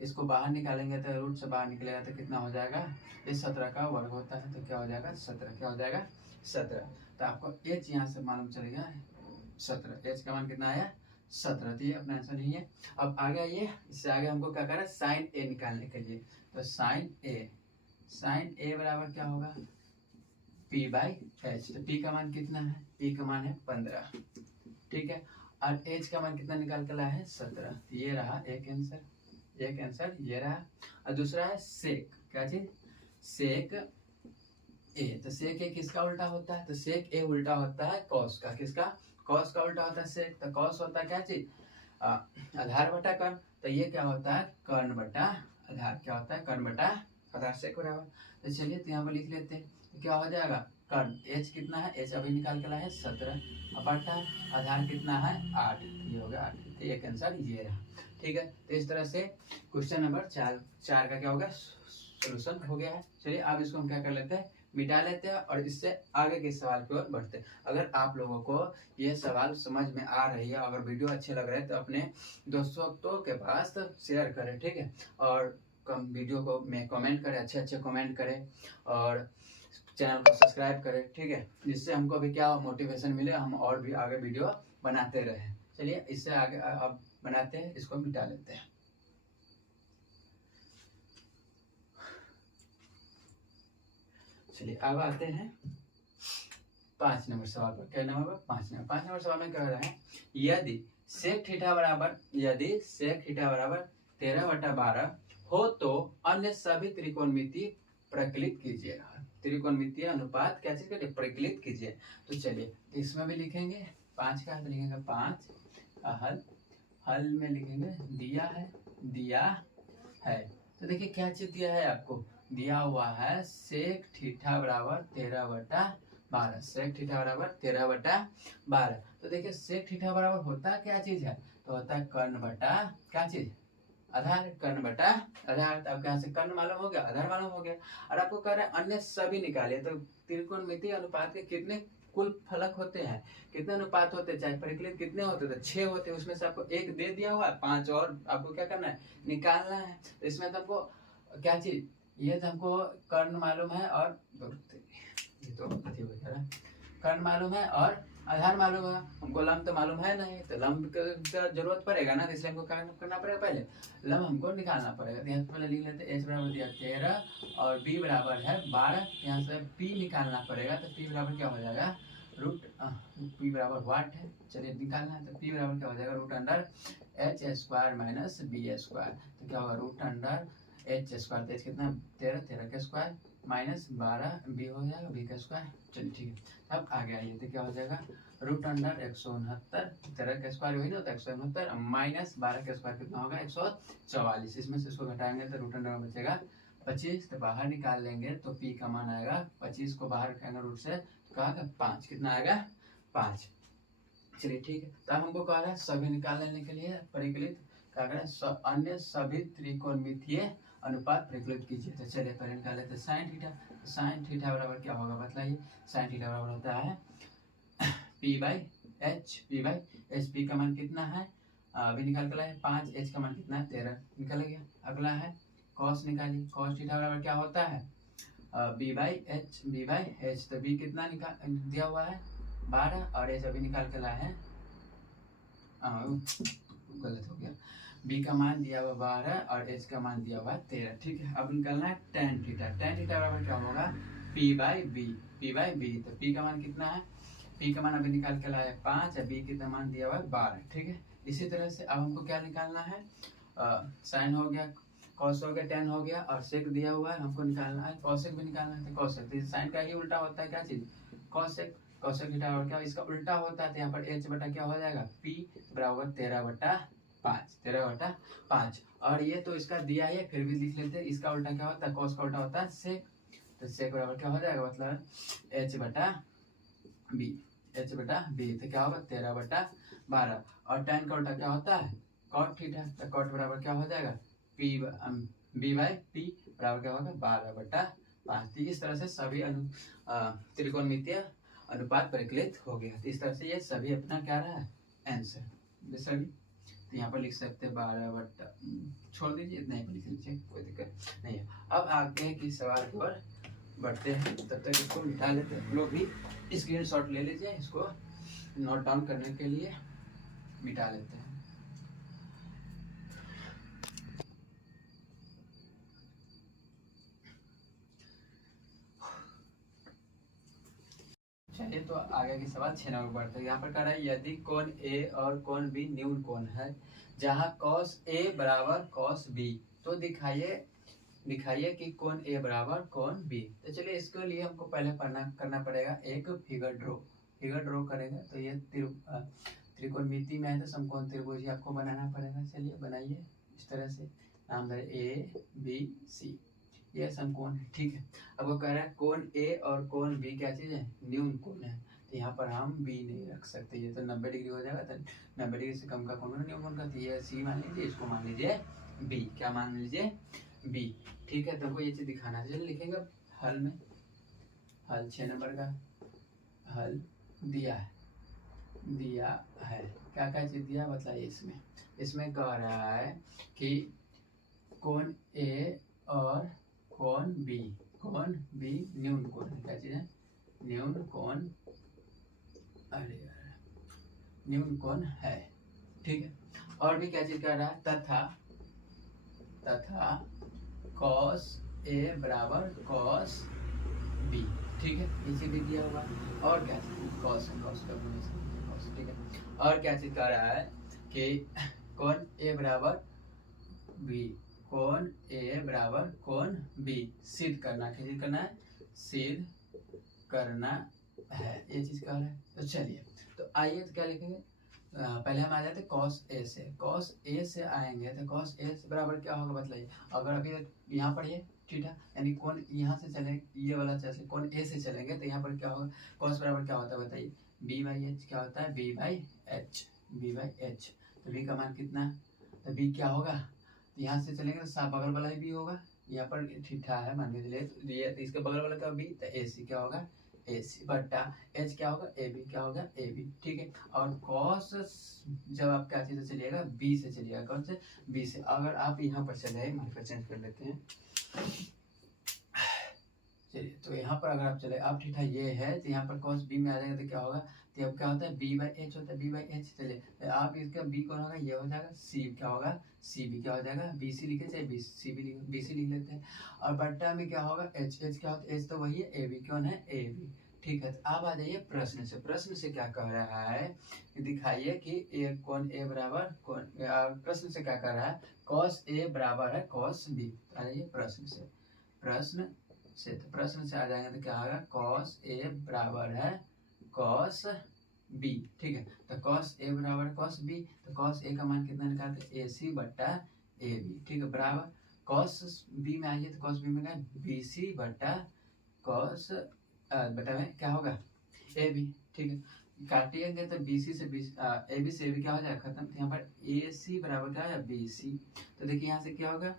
इसको बाहर निकालेंगे तो रूट से बाहर निकलेगा तो कितना हो जाएगा, ये 17 का वर्ग होता है तो क्या हो जाएगा 17, क्या हो जाएगा 17। तो आपको एच यहाँ से मालूम चलेगा 17, एच का मान कितना आया 17, तो ये अपना आंसर नहीं है। अब आगे आइए, इससे आगे हमको क्या करें साइन ए निकालने के लिए, तो साइन ए बराबर क्या होगा P बाई एच। तो P का मान कितना है, P का मान है 15, ठीक है, और H का मान कितना निकाल कर लाया है 17। तो ये रहा एक आंसर ये रहा। और दूसरा है सेक, क्या चीज सेक ए। तो सेक ए किसका उल्टा होता है, तो सेक ए उल्टा होता है कॉस का, किसका कॉस का उल्टा होता है सेक। तो कॉस होता है क्या चीज आधार बटा कर्ण, तो ये क्या होता है कर्ण बटा आधार, क्या होता है कर्ण बटा आधार सेक बराबर। तो चलिए तो यहाँ पर लिख लेते हैं, तो क्या हो जाएगा कर्ण एच कितना है, एच अभी निकाल के लाए 17 बटा आधार कितना है 8, ये हो गया 8। तो एक आंसर ये रहा, ठीक है। तो इस तरह से क्वेश्चन नंबर 4 का क्या होगा सोल्यूशन हो गया है। चलिए अब इसको हम क्या कर लेते हैं मिटा लेते हैं और इससे आगे के सवाल की ओर बढ़ते हैं। अगर आप लोगों को ये सवाल समझ में आ रही है, अगर वीडियो अच्छे लग रहे हैं तो अपने दोस्तों के पास शेयर करें, ठीक है, और वीडियो को में कमेंट करें, अच्छे कमेंट करें और चैनल को सब्सक्राइब करें, ठीक है, जिससे हमको भी क्या मोटिवेशन मिले, हम और भी आगे वीडियो बनाते रहें। चलिए इससे आगे अब बनाते हैं, इसको मिटा लेते हैं। चलिए अब आते हैं 5 नंबर सवाल पर। क्या नंबर पर 5 नंबर सवाल में कह रहे हैं यदि सेक थीटा बराबर 13/12 हो तो अन्य सभी त्रिकोणमिति प्रकलित कीजिए। त्रिकोणमितीय अनुपात क्या चीज करिए प्रकलित कीजिए। तो चलिए इसमें भी लिखेंगे 5 का लिखेंगे 5 का हल में लिखेंगे दिया है। तो देखिए क्या चीज दिया है आपको, दिया हुआ है सेक थीटा बराबर 13/12, सेक थीटा बराबर 13/12। तो देखिए सेक थीटा बराबर होता क्या चीज है, तो होता है कर्ण बटा क्या चीज आधार, कर्ण बटा आधार। तो आपके यहाँ से कर्ण मालूम हो गया, आधार मालूम हो गया, और आपको कह रहे हैं अन्य सभी निकालिए। तो त्रिकोणमितीय अनुपात के कितने कुल फलक होते हैं, कितने अनुपात होते हैं, चाहे परिकलित कितने होते हैं, तो 6 होते हैं। उसमें से आपको एक दे दिया हुआ है, 5 और आपको क्या करना है निकालना है। तो इसमें तो आपको क्या चीज, ये तो हमको कर्ण मालूम है और ये तो कर्ण मालूम है और आधार मालूम है, हमको लंब तो मालूम है नहीं, तो लंब की जरूरत पड़ेगा ना, इसलिए हमको क्या करना पड़ेगा पहले लंब हमको निकालना पड़ेगा। यहाँ पहले लिख लेते हैं h बराबर दिया 13 और b बराबर है 12, यहाँ से p निकालना पड़ेगा। तो p बराबर क्या हो जाएगा p बराबर वाट है, चलिए निकालना है। तो p बराबर क्या हो जाएगा root under h square minus b square. तो क्या होगा रूट अंडर h स्क्वायर, तो h कितना 13 का स्क्वायर माइनस 12 b हो जाएगा b का स्क्वायर। चलिए ठीक है, अब आगे आइए तो क्या हो जाएगा रूट अंडर 169, 13 का स्क्वायर वही ना होता है 169 माइनस 12 का स्क्वायर कितना होगा 144। इसमें से इसको घटाएंगे तो रूट अंडर में बचेगा 25, तो बाहर निकाल लेंगे तो p का मान आएगा 25 को बाहर रखेंगे रूट से तो कहा 5, कितना आएगा 5। चलिए ठीक है, तो अब हमको कह रहा है सभी निकाल लेने के लिए परिकलित क्या करें अन्य सभी त्रिकोणमितीय अनुपात प्रकलित कीजिए। तो चलिए पहले निकाल लेते हैं साइन थीटा बराबर क्या होगा बताइए। साइन थीटा बराबर होता है p बाई एच, p का मान कितना है अभी निकाल कर लाए 5, h का मान कितना है 13 निकल गया। अगला है कॉस निकालिए, कॉस थीटा बराबर क्या होता है b बाई एच। तो b कितना निकाल दिया हुआ है 12 और h अभी निकाल कर लाए हैं गलत हो गया, b का मान दिया हुआ 12 और h का मान दिया हुआ 13। ठीक है, अब निकालना है tan थीटा बराबर क्या होगा p बाई बी। तो p का मान कितना है, p का मान अभी निकाल के लाया 5 और b कितना मान दिया हुआ है 12। ठीक है, इसी तरह से अब हमको क्या निकालना है साइन हो गया, कॉस हो गया, tan हो गया और सेक दिया हुआ है, हमको निकालना है कॉसेक भी निकालना है। तो कॉसेक तो साइन का ही उल्टा होता है क्या चीज कॉसेक थीटा और क्या इसका उल्टा होता है। तो यहाँ पर h बटा क्या हो जाएगा p बराबर 13/5 और ये तो इसका दिया है फिर भी लिख लेते हैं। इसका उल्टा क्या होता है कॉस का उल्टा होता है सेक, तो सेक बराबर क्या हो जाएगा मतलब h बटा b। h बटा b, तो क्या होगा 13/12। और tan का उल्टा क्या होता है cot थीटा, तो cot बराबर क्या हो जाएगा b/p बराबर क्या होगा 12/5। इस तरह से सभी त्रिकोणमितीय अनुपात परिकलित हो गया। तो इस तरह से ये सभी अपना क्या रहा है आंसर सभी। तो यहाँ पर लिख सकते हैं 12/, छोड़ दीजिए इतना ही लिख लीजिए, कोई दिक्कत नहीं है। अब आगे की सवाल की ओर बढ़ते हैं, तब तक इसको मिटा लेते हैं। लोग भी स्क्रीनशॉट ले लीजिए, इसको नोट डाउन करने के लिए मिटा लेते हैं। चलिए तो आगे की सवाल 6 नंबर बढ़ते हैं। यहाँ पर कह रहा है यदि कोण ए और कोण बी न्यून कोण है जहाँ cos a बराबर cos b, तो दिखाइए कि कोण a बराबर कोण b। तो चलिए इसके लिए हमको पहले करना पड़ेगा एक फिगर ड्रॉ करेंगे। तो ये त्रिकोणमिति में है तो समकोण त्रिभुज आपको बनाना पड़ेगा। चलिए बनाइए इस तरह से, नाम है ए बी सी, ये समकोण है, ठीक है। अब वो कह रहा है कोण ए और कोण बी क्या चीज़ है न्यून कोण है, तो यहाँ पर हम बी नहीं रख सकते, ये तो 90 डिग्री हो जाएगा। तो 90 डिग्री से कम का कोण न्यून कोण का, तो ये सी मान लीजिए, इसको मान लीजिए बी, क्या मान लीजिए बी, ठीक है। तो हमको ये चीज़ दिखाना है। चलिए लिखेंगे हल में, हल 6 नंबर का हल दिया है क्या क्या चीज़ दिया बताइए। इसमें कह रहा है कि कोण ए और कोण बी न्यून कोण है, क्या चीज़ है न्यून कोण, अरे यार न्यून कोण है, ठीक है। और भी क्या चीज़ कह रहा है तथा cos a बराबर cos b, ठीक है, इसे भी दिया हुआ। और क्या चीज़ cos का cos, ठीक है। और क्या चीज़ कह रहा है कि कोण a बराबर b, कोण a बराबर कोण b सिद्ध करना है, ये चीज़ कह रहा है। तो चलिए तो आइए तो क्या लिखेंगे, पहले हम आ जाते हैं cos a से आएंगे। तो cos a से बराबर क्या होगा बताइए। अगर अभी यहाँ पर ये थीटा यानी कोण यहाँ से चले, ये वाला जैसे कोण a से चलेंगे तो यहाँ पर क्या होगा cos बराबर क्या होता है बताइए b/h, क्या होता है b/h। तो b का मान कितना, तो b क्या होगा, तो यहाँ से चलेंगे तो बगल वाला भी b होगा, यहाँ पर थीटा है मान के चलिए, तो ये इसके बगल वाला का b, तो ac क्या होगा AC बट्टा h क्या होगा AB, क्या होगा AB, ठीक है। और cos जब आप क्या चीज़ से चलिएगा B से चलिएगा, कौन से B से। अगर आप यहाँ पर चले, मार्कर चेंज कर लेते हैं, चलिए तो यहाँ पर अगर आप चले, आप थीटा ये है तो यहाँ पर cos B में आ जाएगा तो क्या होगा, तो अब क्या होता है b/h होता है b/h। चलिए तो आप इसका b कौन होगा, ये हो जाएगा c, क्या होगा cb, क्या हो जाएगा bc लिखे चाहे bc लिख लेते हैं। और बट्टा में क्या होगा h क्या होता है, h तो वही है ab, कौन है ab, ठीक है। तो आप आ जाइए प्रश्न से क्या कह रहा है कि दिखाइए कि कोण a बराबर कोण, प्रश्न से क्या कह रहा है cos a बराबर है cos b। आ जाइए प्रश्न से आ जाएंगे तो क्या होगा cos a बराबर है cos b, ठीक है। तो cos a बराबर cos b, तो cos a का मान कितना निकालते ac बट्टा ab, ठीक है, बराबर cos b में आइए तो cos b में क्या bc बट्टा cos बटा में क्या होगा ab, ठीक है। काटिएंगे तो bc से ab से ab क्या हो जाएगा खत्म, तो यहाँ पर ac बराबर क्या है bc। तो देखिए यहाँ से क्या होगा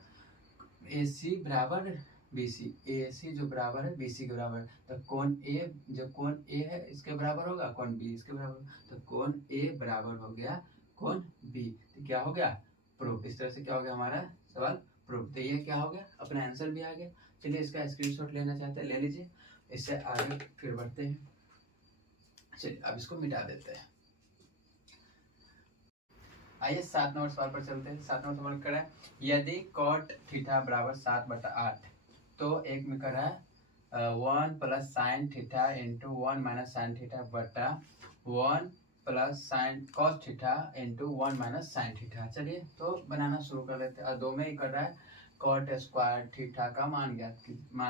AC बराबर BC, AC जो बराबर है BC के बराबर, तो कोण A, जब कोण A है इसके बराबर होगा कोण B इसके बराबर, तो कोण A बराबर हो गया कोण B, तो क्या हो गया प्रूफ। इस तरह से क्या हो गया हमारा सवाल प्रूफ। तो ये क्या हो गया अपना आंसर भी आ गया। चलिए इसका स्क्रीनशॉट लेना चाहते हैं ले लीजिए, इससे आगे फिर बढ़ते हैं। चलिए अब इसको मिटा देते हैं। आइए 7 नंबर सवाल पर चलते हैं। 7 नंबर सवाल कर रहा है यदि cot थीटा बराबर 7/8, तो एक में कर रहा है 1 plus sine theta into 1 minus sine theta बटा 1 plus sine cos theta into 1 minus sine theta. चलिए तो बनाना शुरू कर लेते हैं। दो में ही कर रहा है cot स्क्वायर थीटा का मान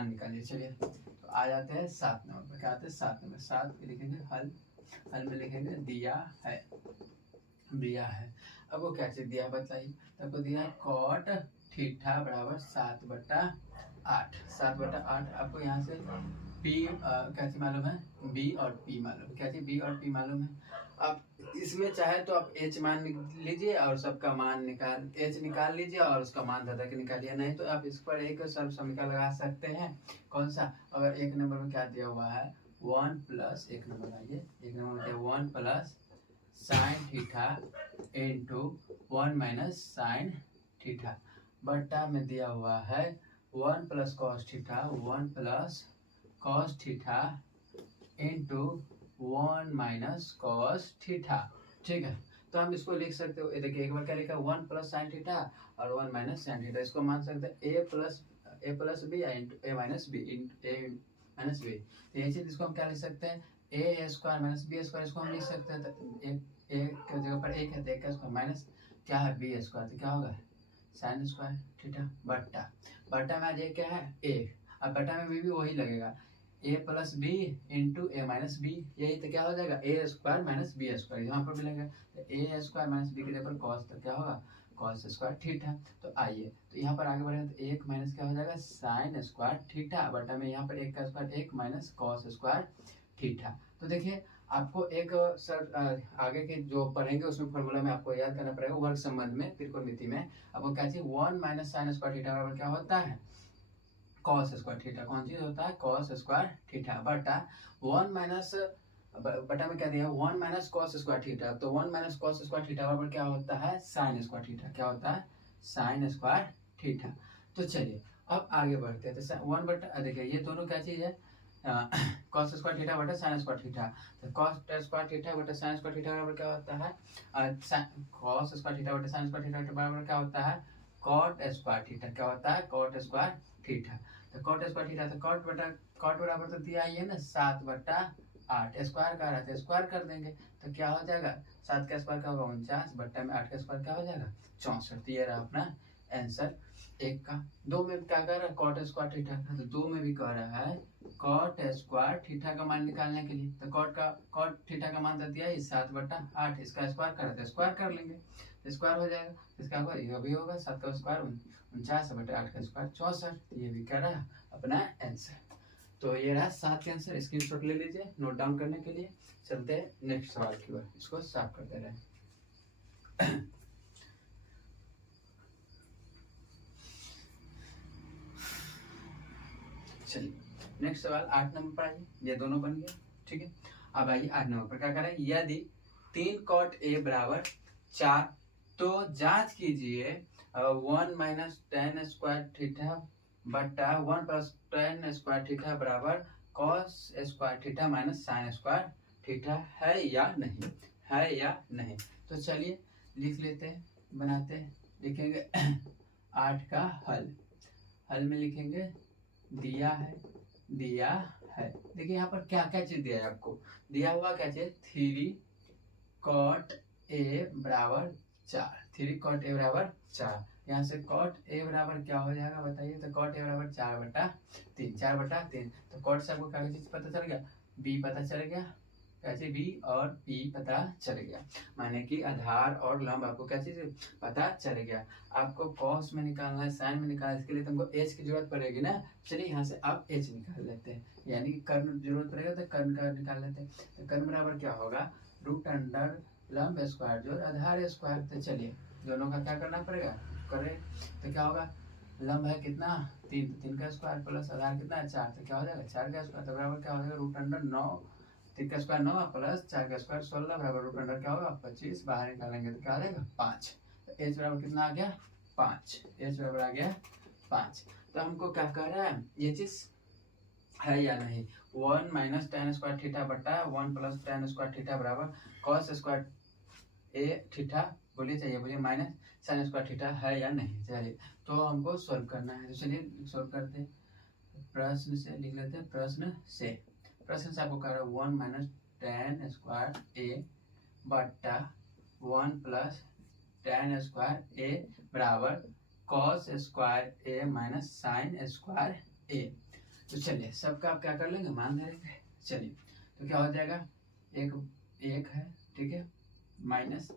निकालिए। चलिए तो आ जाते हैं 7 नंबर पर, क्या आते हैं 7 नंबर। 7 लिखेंगे हल में लिखेंगे दिया है। अब वो क्या चीज दिया बताइए, तब दिया है cot थीटा बराबर 7/8। 7/8 आपको यहाँ से पी क्या चीज मालूम है, बी और पी मालूम है। क्या चीज बी और पी मालूम है। आप इसमें चाहे तो आप एच मान लीजिए और सबका मान एच निकाल लीजिए और उसका मान दादा के निकालिए, नहीं तो आप इस पर एक सर्व समीकरण लगा सकते हैं। कौन सा, अगर एक नंबर में क्या दिया हुआ है 1 प्लस, एक नंबर आइए, एक नंबर में दिया 1 plus sine theta into 1 minus sine theta, बट्टा में दिया हुआ है 1 plus cos theta 1 plus cos theta into 1 minus cos theta. ठीक है, तो हम इसको लिख सकते हो, देखिए एक बार क्या लिखा 1 प्लस साइन थीटा और 1 माइनस साइन थीटा, इसको मान सकते हैं ए प्लस बी इंटू ए माइनस बी इंटू ए माइनस बी। तो ये चीज इसको हम क्या लिख सकते हैं ए स्क्वायर माइनस बी स्क्वायर, इसको हम लिख सकते हैं। तो ए के जगह पर एक है तो एक का स्क्वायर माइनस क्या है बी स्क्वायर, तो क्या होगा साइन स्क्वायर थीटा बट्टा, बट्टा में आ जाए क्या है एक, अब बट्टा में भी वही लगेगा ए प्लस बी इंटू ए माइनस बी, यही तो क्या हो जाएगा ए स्क्वायर माइनस बी स्क्वायर, यहाँ पर भी लगेगा तो ए स्क्वायर माइनस बी के जगह पर कॉस, तो क्या होगा कॉस स्क्वायर थीटा। तो आइए तो यहाँ पर आगे बढ़ेंगे तो एक माइनस क्या हो जाएगा साइन स्क्वायर थीटा बटा में यहाँ पर एक का स्क्वायर एक माइनस कॉस स्क्वायर थीटा। तो देखिए आपको एक सर आगे के जो पढ़ेंगे उसमें फॉर्मूला में आपको याद करना पड़ेगा, वर्ग संबंध में त्रिकोणमिति में आपको क्या चाहिए 1 माइनस साइन स्क्वायर थीटा बराबर क्या होता है कॉस स्क्वायर थीटा। कौन चीज होता है कॉस स्क्वायर थीटा बटा 1 माइनस बटा में क्या दिया 1 माइनस कॉस स्क्वायर थीटा, तो 1 माइनस कॉस स्क्वायर थीटा बराबर क्या होता है साइन स्क्वायर थीटा, क्या होता है साइन स्क्वायर थीटा। तो चलिए अब आगे बढ़ते हैं, तो 1 बटा देखिए ये दोनों क्या चीज है कॉस स्क्वायर थीटा बटा साइन स्क्वायर थीटा, तो कॉस स्क्वायर थीटा बटा साइन स्क्वायर थीटा बराबर क्या होता है कॉस स्क्वायर थीटा बटा साइन स्क्वायर थीटा बराबर क्या होता है कॉट स्क्वायर थीटा, क्या होता है कॉट स्क्वायर थीटा। तो कॉट स्क्वायर थीटा तो कॉट बराबर तो दिया ही है ना 7/8, स्क्वायर का रहा है तो स्क्वायर कर देंगे, तो क्या हो जाएगा 7 का स्क्वायर क्या होगा 49 बट्टा में 8 का स्क्वायर क्या हो जाएगा 64। तो ये रहा अपना आंसर एक का। दो में क्या कर रहा है कॉट स्क्वायर थीटा का, तो दो में भी कह रहा है कॉट स्क्वायर थीटा का मान निकालने के लिए, तो कॉट थीटा का मान दिया है 7/8, इसका स्क्वायर कर रहे थे स्क्वायर कर लेंगे स्क्वायर हो जाएगा, इसका होगा यह भी होगा 7 का स्क्वायर 49/8 का स्क्वायर 64, ये भी क्या रहा अपना आंसर। तो ये रहा 7 का आंसर, स्क्रीनशॉट ले लीजिए नोट डाउन करने के लिए। चलते हैं नेक्स्ट सवाल की ओर, इसको साफ करते रहे। चलिए नेक्स्ट सवाल 8 नंबर पर आइए, ये दोनों बन गए ठीक है। अब आइए 8 नंबर पर क्या करें, यदि 3 कॉट ए बराबर 4 तो जांच कीजिए 1 माइनस टेन स्क्वायर थीटा बट्टा 1 प्लस टेन स्क्वायर थीटा बराबर cos square theta minus sine square theta है या नहीं, है या नहीं। तो चलिए लिख लेते हैं, बनाते हैं, लिखेंगे 8 का हल में लिखेंगे दिया है देखिए यहाँ पर क्या क्या चीज दिया है आपको, दिया हुआ क्या चीज 3 कॉट ए बराबर 4, 3 कॉट ए बराबर 4, यहाँ से कॉट ए बराबर क्या हो जाएगा बताइए, तो कॉट ए बराबर 4/3, 4/3, तो कॉट से आपको क्या चीज पता चल गया बी पता चल गया, कैसे बी और पी पता चल गया, माने कि आधार और लंब आपको क्या चीज पता चल गया। आपको कॉस में निकालना है साइन में निकालना है, इसके लिए तुमको एच की जरूरत पड़ेगी ना, चलिए यहाँ से आप एच निकाल लेते हैं, यानी कि कर्ण जरूरत पड़ेगा तो कर्ण का निकाल लेते हैं। तो कर्ण बराबर क्या होगा √अंडर लंब स्क्वायर जो आधार स्क्वायर। तो चलिए दोनों का क्या करना पड़ेगा करें, तो क्या होगा लंब है कितना 3, तो 3 का स्क्वायर प्लस आधार कितना है 4, तो क्या हो जाएगा 4 का स्क्वायर, तो बराबर क्या हो जाएगा √9, 3 का स्क्वायर 9 प्लस 4 का स्क्वायर 16 बराबर √अंडर क्या होगा 25, बाहर निकालेंगे तो क्या आ जाएगा 5। तो एच बराबर कितना आ गया 5, एच बराबर आ गया 5। तो हमको क्या कह रहा है ये चीज है या नहीं, 1 माइनस टेन स्क्वायर थीटा बटा 1 प्लस टेन स्क्वायर थीटा बराबर कॉस स्क्वायर ए थीटा बोलिए चाहिए बोलिए माइनस साइन स्क्वायर थीटा है या नहीं। चलिए तो हमको सॉल्व करना है, तो चलिए सॉल्व करते हैं, प्रश्न से लिख लेते हैं, प्रश्न से आपको कह रहा है 1 माइनस टेन स्क्वायर ए बट्टा 1 प्लस टेन स्क्वायर ए बराबर कॉस स्क्वायर ए माइनस साइन स्क्वायर ए। तो चलिए सबका आप क्या कर लेंगे मान धरेंगे, चलिए तो क्या हो जाएगा एक है ठीक है माइनस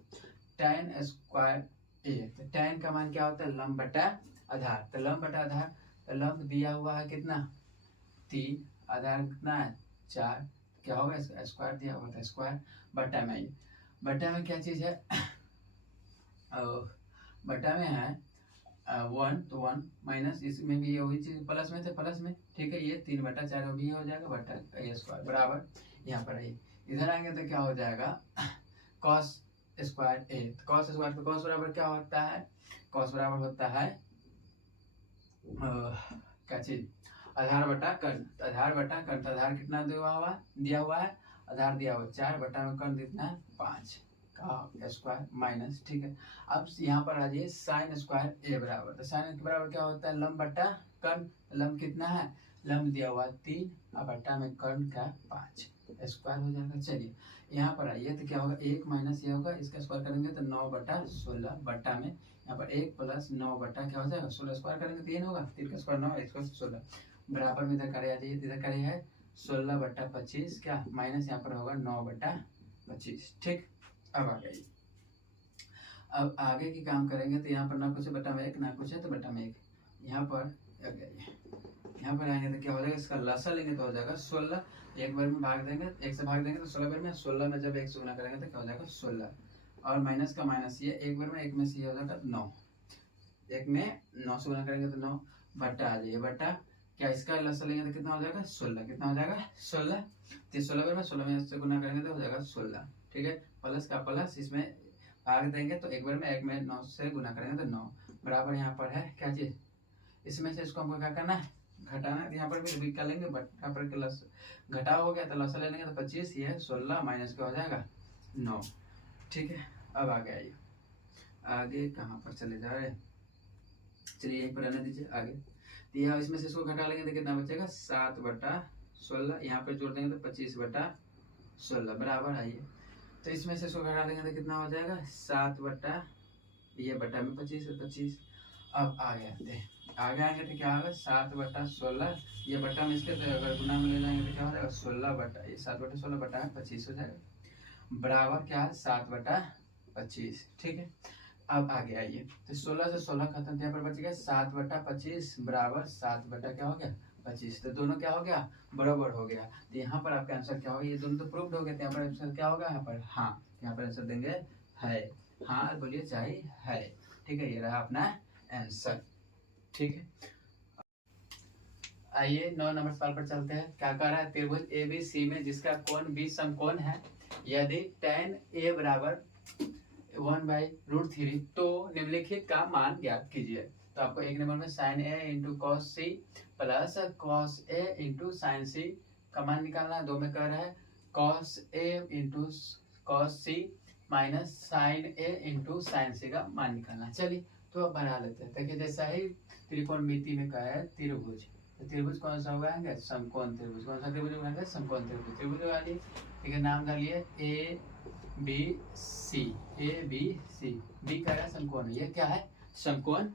टेन स्क्वायर ए, तो टेन का मान क्या होता है लंब बटा आधार, तो लंब बटा आधार, तो लंब दिया हुआ है कितना 3, आधार कितना है 4, क्या होगा इसका स्क्वायर दिया हुआ था, स्क्वायर बटा में, बटा में क्या चीज़ है बटा में है 1, तो 1 माइनस इसमें भी वही चीज प्लस में थे प्लस में, ठीक है, ये 3/4 भी हो जाएगा बटा ये स्क्वायर बराबर यहाँ पर आइए इधर आएंगे तो क्या हो जाएगा कॉस स्क्वायर ए, कॉस स्क्वायर, तो कॉस बराबर क्या होता है, कॉस बराबर होता है क्या चीज आधार बटा कर्ण, आधार बटा कर्ण, तो आधार कितना दिया हुआ है आधार दिया हुआ 4 बटा में कर्ण कितना है 5 का स्क्वायर माइनस, ठीक है। अब यहाँ पर आ जाइए साइन स्क्वायर ए बराबर, तो साइन के बराबर क्या होता है लंब बटा कर्ण, लंब कितना है लंब दिया हुआ 3 और बटा में कर्ण का 5 स्क्वायर हो जाएगा। चलिए यहाँ पर आइए तो क्या होगा 1 माइनस ये होगा, इसका स्क्वायर करेंगे तो 9/16 बटा में यहाँ पर 1 प्लस 9 बटा क्या हो जाएगा 16, स्क्वायर करेंगे तो 3 होगा, 3 का स्क्वायर 9, 1 का 16 बराबर में इधर करे आ जाइए, इधर करे है 16/25 क्या माइनस यहाँ पर होगा 9/25, ठीक। अब आ गई, अब आगे की काम करेंगे तो यहाँ पर ना कुछ है बटा में 1, ना कुछ है तो बटा में 1, यहाँ पर यहाँ पर आएंगे तो क्या हो जाएगा इसका लसा लेंगे तो हो जाएगा 16, एक बार में भाग देंगे 1 से भाग देंगे तो 16 बार में, 16 में जब 1 से गुना करेंगे तो क्या हो जाएगा 16, और माइनस का माइनस ये एक बार में 1 में से ये हो जाएगा 9, 1 में 9 से गुना करेंगे तो 9 बटा आ जाइए, बटा क्या इसका लसा लेंगे तो कितना हो जाएगा 16, कितना हो जाएगा 16, तो 16 बार में 16 में से गुना करेंगे तो हो जाएगा 16, ठीक है, प्लस का प्लस इसमें भाग देंगे तो एक बार में 1 में 9 से गुना करेंगे तो 9 बराबर यहाँ पर है क्या चीज, इसमें से इसको हमको क्या करना है घटाना है, यहाँ पर भी कर लेंगे बट यहाँ पर प्लस घटा हो गया तो लसा ले लेंगे तो 25, ये 16 माइनस क्या हो जाएगा 9, ठीक है। अब आ गया ये आगे कहाँ पर चले जा रहे, चलिए यहीं पर रहने दीजिए आगे, तो यहाँ इसमें से इसको घटा लेंगे तो कितना बचेगा 7/16, यहाँ पर जोड़ देंगे तो 25/16 बराबर आइए, तो इसमें से इसको घटा लेंगे तो कितना हो जाएगा 7 बटा ये बटा में 25। अब आगे आएंगे तो क्या होगा 7/16, ये बटा में इसके तो अगर गुना में ले जाएंगे तो क्या हो जाएगा 16 बटा ये 7/16 बटा में 25 हो जाएगा बराबर क्या है 7/25, ठीक है। अब आगे आइए तो 16 से 16 खत्म, यहाँ पर बच गया 7/25 बराबर 7 बटा क्या हो गया 25, तो दोनों क्या हो गया बराबर हो गया, तो यहाँ पर आपका आंसर क्या होगा, ये दोनों तो प्रूव्ड हो गए, तो यहाँ पर आंसर क्या होगा यहाँ पर हाँ, यहाँ पर आंसर देंगे है, हाँ बोलिए चाहे है, ठीक है, ये रहा अपना आंसर, ठीक है। आइए 9 नंबर सवाल पर चलते हैं, क्या कह रहा है त्रिभुज ABC में जिसका कोण B समकोण है, यदि tan A बराबर 1/√3 तो निम्नलिखित का मान ज्ञात कीजिए, तो आपको एक नंबर में sin A into cos C plus cos A into sine C का मान निकालना है, 2 में कह रहा है cos A into cos C minus sine A into sine C का मान निकालना। चलिए तो अब बना लेते हैं, देखिए जैसा ही त्रिकोणमिति में कहा है त्रिभुज, तो त्रिभुज कौन सा होगा समकोण त्रिभुज, कौन सा त्रिभुज होगा समकोण त्रिभुज, त्रिभुज वाली ठीक है, नाम डालिए ABC, ABC, B कह रहा है समकोण, ये क्या है समकोण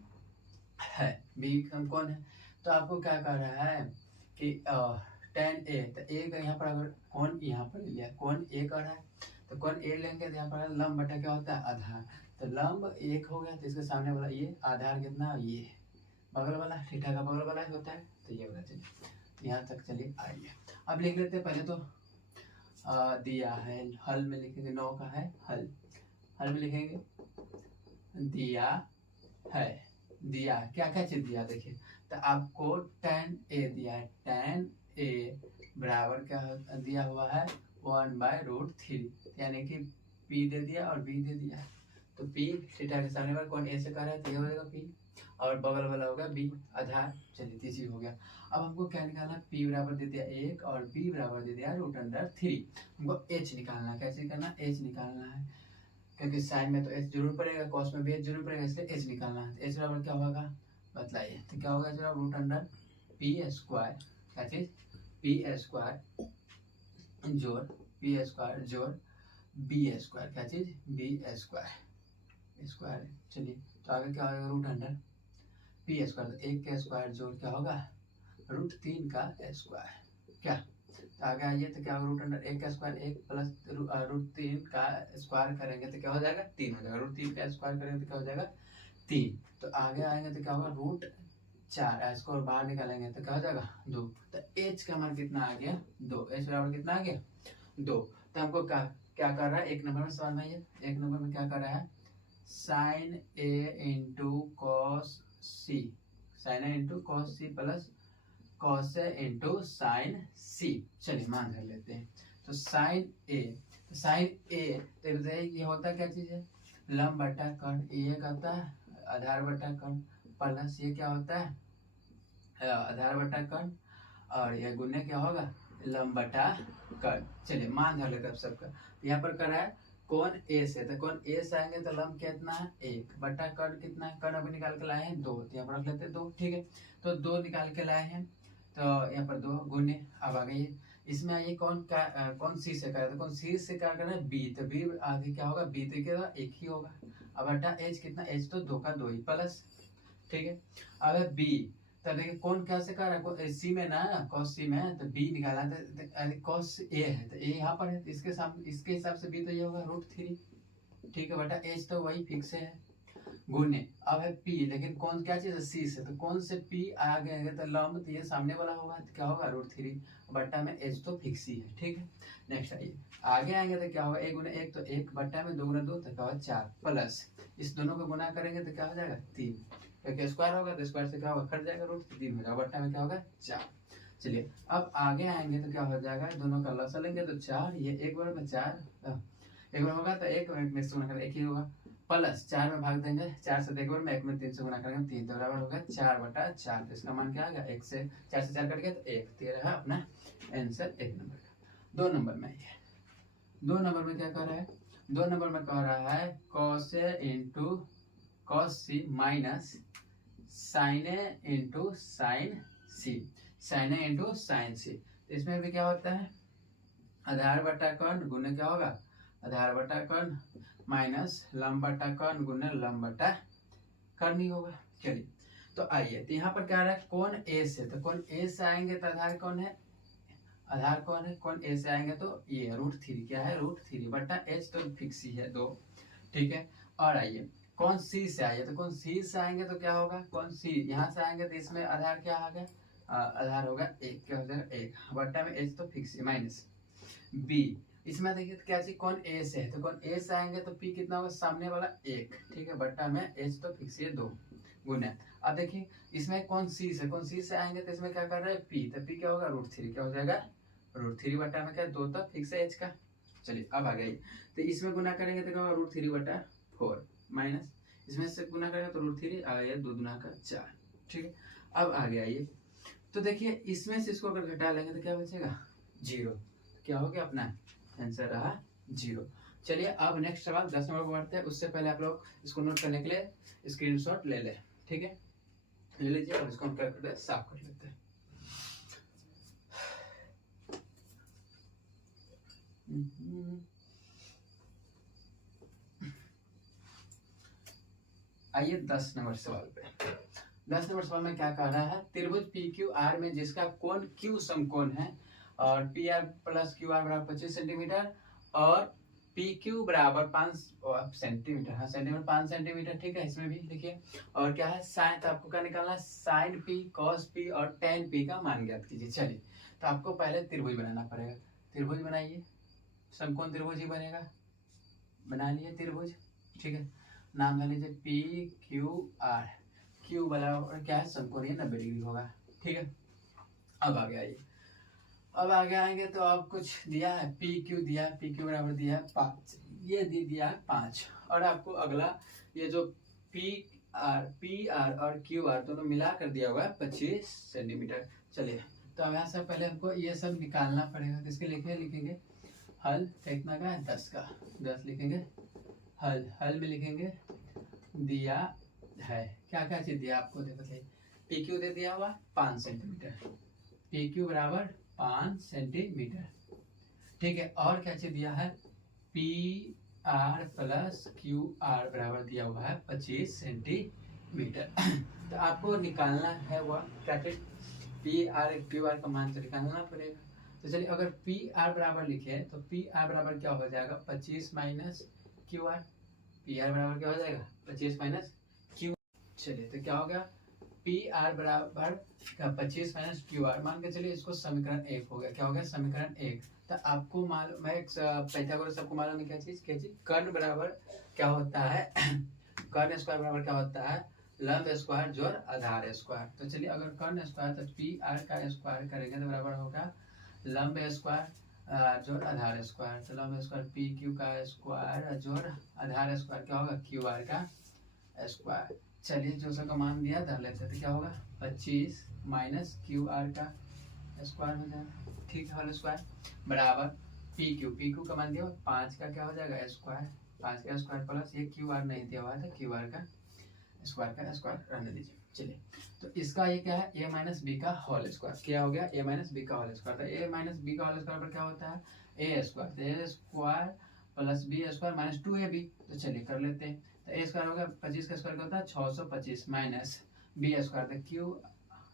है, B समकोण है, तो आपको क्या कह रहा है कि tan A, तो A का यहाँ पर अगर कोण यहाँ पर लिया कोण A कर रहा है, तो कोण A लेंगे तो यहाँ पर लंब बटा क्या होता है आधार, तो लंब 1 हो गया तो इसके सामने वाला ये आधार कितना ये बगल वाला थीटा का बगल वाला होता है, तो ये वाला चलिए यहाँ तक चलिए आइए, अब लिख लेते हैं पहले तो दिया है हल में लिखेंगे 9 का है हल में लिखेंगे दिया है, दिया क्या क्या चीज दिया देखिए, तो आपको tan A दिया है, tan A बराबर क्या दिया हुआ है 1/√3, यानी कि P दे दिया और B दे दिया है, तो P थीटा के सामने वाला कौन A से कर रहा है तो ये हो जाएगा P और बगल वाला होगा B आधार, चलिए तीसरी हो गया। अब हमको क्या निकालना, P बराबर दे दिया 1 और B बराबर दे दिया √3, हमको H निकालना, कैसे करना H निकालना है, क्योंकि साइन में तो H जरूर पड़ेगा, कॉस में भी H जरूर पड़ेगा, इसलिए H निकालना है, H बराबर क्या होगा बतलाइए, तो क्या होगा जरा √P² क्या चीज P² जोड़ P² जोड़ B² क्या चीज B² स्क्वायर, चलिए तो आगे क्या होगा √P², तो 1 का स्क्वायर जोड़ क्या होगा √3 का स्क्वायर, क्या तो आगे आइए तो क्या होगा √1 का स्क्वायर 1 प्लस √3 का स्क्वायर करेंगे तो क्या हो जाएगा 3 हो जाएगा, √3 का स्क्वायर करेंगे तो क्या हो जाएगा 3। तो आगे आएंगे तो क्या होगा √4, इसको बाहर निकालेंगे तो क्या हो जाएगा 2। तो h का मान कितना आ गया 2, h बराबर कितना आ गया 2। तो हमको क्या कर रहा है, एक नंबर में सवाल में ये एक नंबर में क्या कर रहा है, sine a into cos C, sine a into cos C plus cos A into sine C. चलिए मान कर लेते हैं। तो साइन ए, तो साइन ए तो ये होता क्या चीज है, लंब बटा कर्ण, ये कहता है आधार बटा कर्ण, प्लस ये क्या होता है आधार बटा कर्ण, और ये गुने क्या होगा लंब बटा कर्ण। चलिए मान धर लेते हैं सबका। यहाँ पर कर रहा है कौन ए से, तो कौन ए से आएंगे तो लंब कितना है 1 बटा कर्ण कितना है, कर्ण अभी निकाल के लाए हैं 2, तो यहाँ पर रख लेते हैं 2। ठीक है, तो 2 निकाल के लाए हैं, तो यहाँ पर 2 गुने। अब आ गई इसमें आइए कौन सी से करें, तो कौन सी से क्या करना है बी, तो बी आगे क्या होगा बी तो क्या 1 ही होगा। अब बटा एच कितना, एच तो 2 का 2 ही प्लस। ठीक है, अब बी, तब देखिए कौन कैसे कर रहा है सी में ना, कॉस सी में, तो बी निकाला तो कॉस ए है तो ए यहाँ पर है, तो इसके सामने इसके हिसाब से बी तो ये होगा √3। ठीक है, बटा एच तो वही फिक्स है गुने। अब है पी, लेकिन कौन क्या चीज है सी से, तो कौन से पी आ गए तो लंब तो ये सामने वाला होगा, तो क्या होगा √3 बट्टा में एच तो फिक्स ही है। ठीक है, नेक्स्ट आइए आगे आएंगे तो क्या होगा 1 गुना 1 तो 1 बट्टा में 2 गुना 2 तो क्या होगा 4 प्लस इस दोनों को गुना करेंगे तो क्या हो जाएगा 3, क्योंकि स्क्वायर होगा तो स्क्वायर से क्या होगा कट जाएगा, √3 हो जाएगा, बट्टा में क्या होगा 4। चलिए अब आगे आएंगे तो क्या हो जाएगा, दोनों का लसा लेंगे तो 4, ये 1 बार में 4 एक बार होगा तो 1 में से गुना करेंगे 1 ही होगा, प्लस 4 में भाग देंगे 4 से 1 बार में 1 में 3 से गुना करेंगे 3, तो बराबर होगा 4 बटा 4। तो इसका मान क्या आ गया 1 से 4 से 4 कट गया तो 1, 13 है अपना आंसर 1 नंबर का। 2 नंबर में आइए, 2 नंबर में क्या कर रहा है, 2 नंबर में कह रहा है cos A into cos C minus sign A into sine C, sign A into sine सी। तो इसमें भी क्या होता है आधार बटा कर्ण गुने क्या होगा आधार बटा कर्ण माइनस लंब बटा कर्ण गुने लंब बटा कर्ण ही होगा। चलिए तो आइए, तो यहाँ पर क्या रहा है कौन ए से, तो कौन ए से आएंगे तो आधार कौन है, आधार कौन है, कौन ए से आएंगे तो ये √3 क्या है √3 बटा एच तो फिक्स ही है 2। ठीक है, और आइए कौन सी से आइए, तो कौन सी से आएंगे तो क्या होगा कौन सी यहाँ से आएंगे तो इसमें आधार क्या आ गया आधार होगा 1, क्या हो जाएगा 1 बट्टा में एच तो फिक्स है माइनस बी। इसमें देखिए तो क्या चीज कौन ए से है, तो कौन ए से आएंगे तो पी कितना होगा सामने वाला 1, ठीक है, बट्टा में एच तो फिक्स है 2 गुना। अब देखिए इसमें कौन सी से आएंगे तो इसमें क्या कर रहे हैं पी, तो पी क्या होगा √3 क्या हो जाएगा √3 बट्टा में क्या 2 तो फिक्स है एच का। चलिए अब आ गई, तो इसमें गुना करेंगे तो क्या होगा √3 बटा 4 माइनस इसमें से गुना करेंगे तो √3 आ गया 2 गुना का 4। ठीक है, अब आ गया ये, तो देखिए इसमें से इसको अगर घटा लेंगे तो क्या बचेगा 0, क्या हो गया अपना आंसर रहा 0। चलिए अब नेक्स्ट सवाल 10 नंबर को बढ़ते हैं, उससे पहले आप लोग इसको नोट करने के लिए स्क्रीनशॉट ले ले। ठीक है, ले लीजिए और इसको कैलकुलेटर साफ कर लेते हैं। आइए 10 नंबर सवाल पे। 10 नंबर सवाल में क्या कह रहा है, त्रिभुज PQR में जिसका कोण Q समकोण है और PR प्लस QR बराबर 25 सेंटीमीटर और PQ बराबर 5 सेंटीमीटर, हाँ सेंटीमीटर 5 सेंटीमीटर। ठीक है, इसमें भी लिखिए, और क्या है साइन, तो आपको क्या निकालना है साइन P cos P और tan P का मान ज्ञात कीजिए। चलिए तो आपको पहले त्रिभुज बनाना पड़ेगा, त्रिभुज बनाइए, समकोण त्रिभुज ही बनेगा, बना लिए त्रिभुज। ठीक है, नाम ले लीजिए PQR, Q बराबर क्या है समकोण 90 डिग्री होगा। ठीक है, अब आगे आइए, अब आगे आएंगे तो अब कुछ दिया है PQ दिया है, PQ बराबर दिया है 5, ये दिया है 5, और आपको अगला ये जो PR और QR दोनों मिला कर दिया हुआ है 25 सेंटीमीटर। चलिए तो अब यहाँ से पहले हमको ये सब निकालना पड़ेगा, तो इसके लिखेंगे हल कितना का है 10 का, 10 लिखेंगे हल में लिखेंगे दिया है क्या क्या चीज दिया आपको देखो, PQ दे दिया हुआ 5 सेंटीमीटर, PQ बराबर 5 सेंटीमीटर। ठीक है, और क्या चीज दिया है PR प्लस QR बराबर दिया हुआ है 25 सेंटीमीटर। तो आपको निकालना है वह क्या चीज PR QR का मान तो निकालना पड़ेगा। तो चलिए अगर PR बराबर लिखे तो PR बराबर क्या हो जाएगा 25 माइनस QR, PR बराबर क्या हो जाएगा 25 माइनस चलिए तो क्या हो गया, पी आर बराबर 25 माइनस क्यू आर, मान के चलिए इसको समीकरण 1 हो गया। क्या हो गया, समीकरण 1। तो आपको मालूम है पाइथागोरस सबको मालूम है क्या चीज कर्ण बराबर क्या होता है कर्ण स्क्वायर बराबर क्या होता है, लंब स्क्वायर जोड़ आधार स्क्वायर। तो चलिए अगर कर्ण स्क्वायर तो पी आर का स्क्वायर करेंगे तो बराबर होगा लंब स्क्वायर जोड़ आधार स्क्वायर। तो लंब स्क्वायर पी क्यू का स्क्वायर जोड़ आधार स्क्वायर क्या होगा, क्यू आर का स्क्वायर। चलिए जो सबका मान दिया धर लेते हैं। तो क्या होगा 25 माइनस क्यू आर का स्क्वायर हो जाएगा, ठीक है, होल स्क्वायर बराबर पी क्यू का मान दिया 5 का क्या हो जाएगा स्क्वायर, 5 का स्क्वायर प्लस ये क्यू आर नहीं दिया हुआ है तो क्यू आर का स्क्वायर रहने दीजिए। चलिए तो इसका ये क्या है, ए माइनस बी का होल स्क्वायर। क्या हो गया, ए माइनस बी का होल स्क्वायर। तो ए माइनस बी का होल स्क्वायर पर क्या होता है ए स्क्वायर, तो A square plus B square minus 2ab। तो चलिए कर लेते हैं। तो ए स्क्वायर हो गया 25 का स्क्वायर होता है 625 माइनस बी स्क्वायर, तो क्यू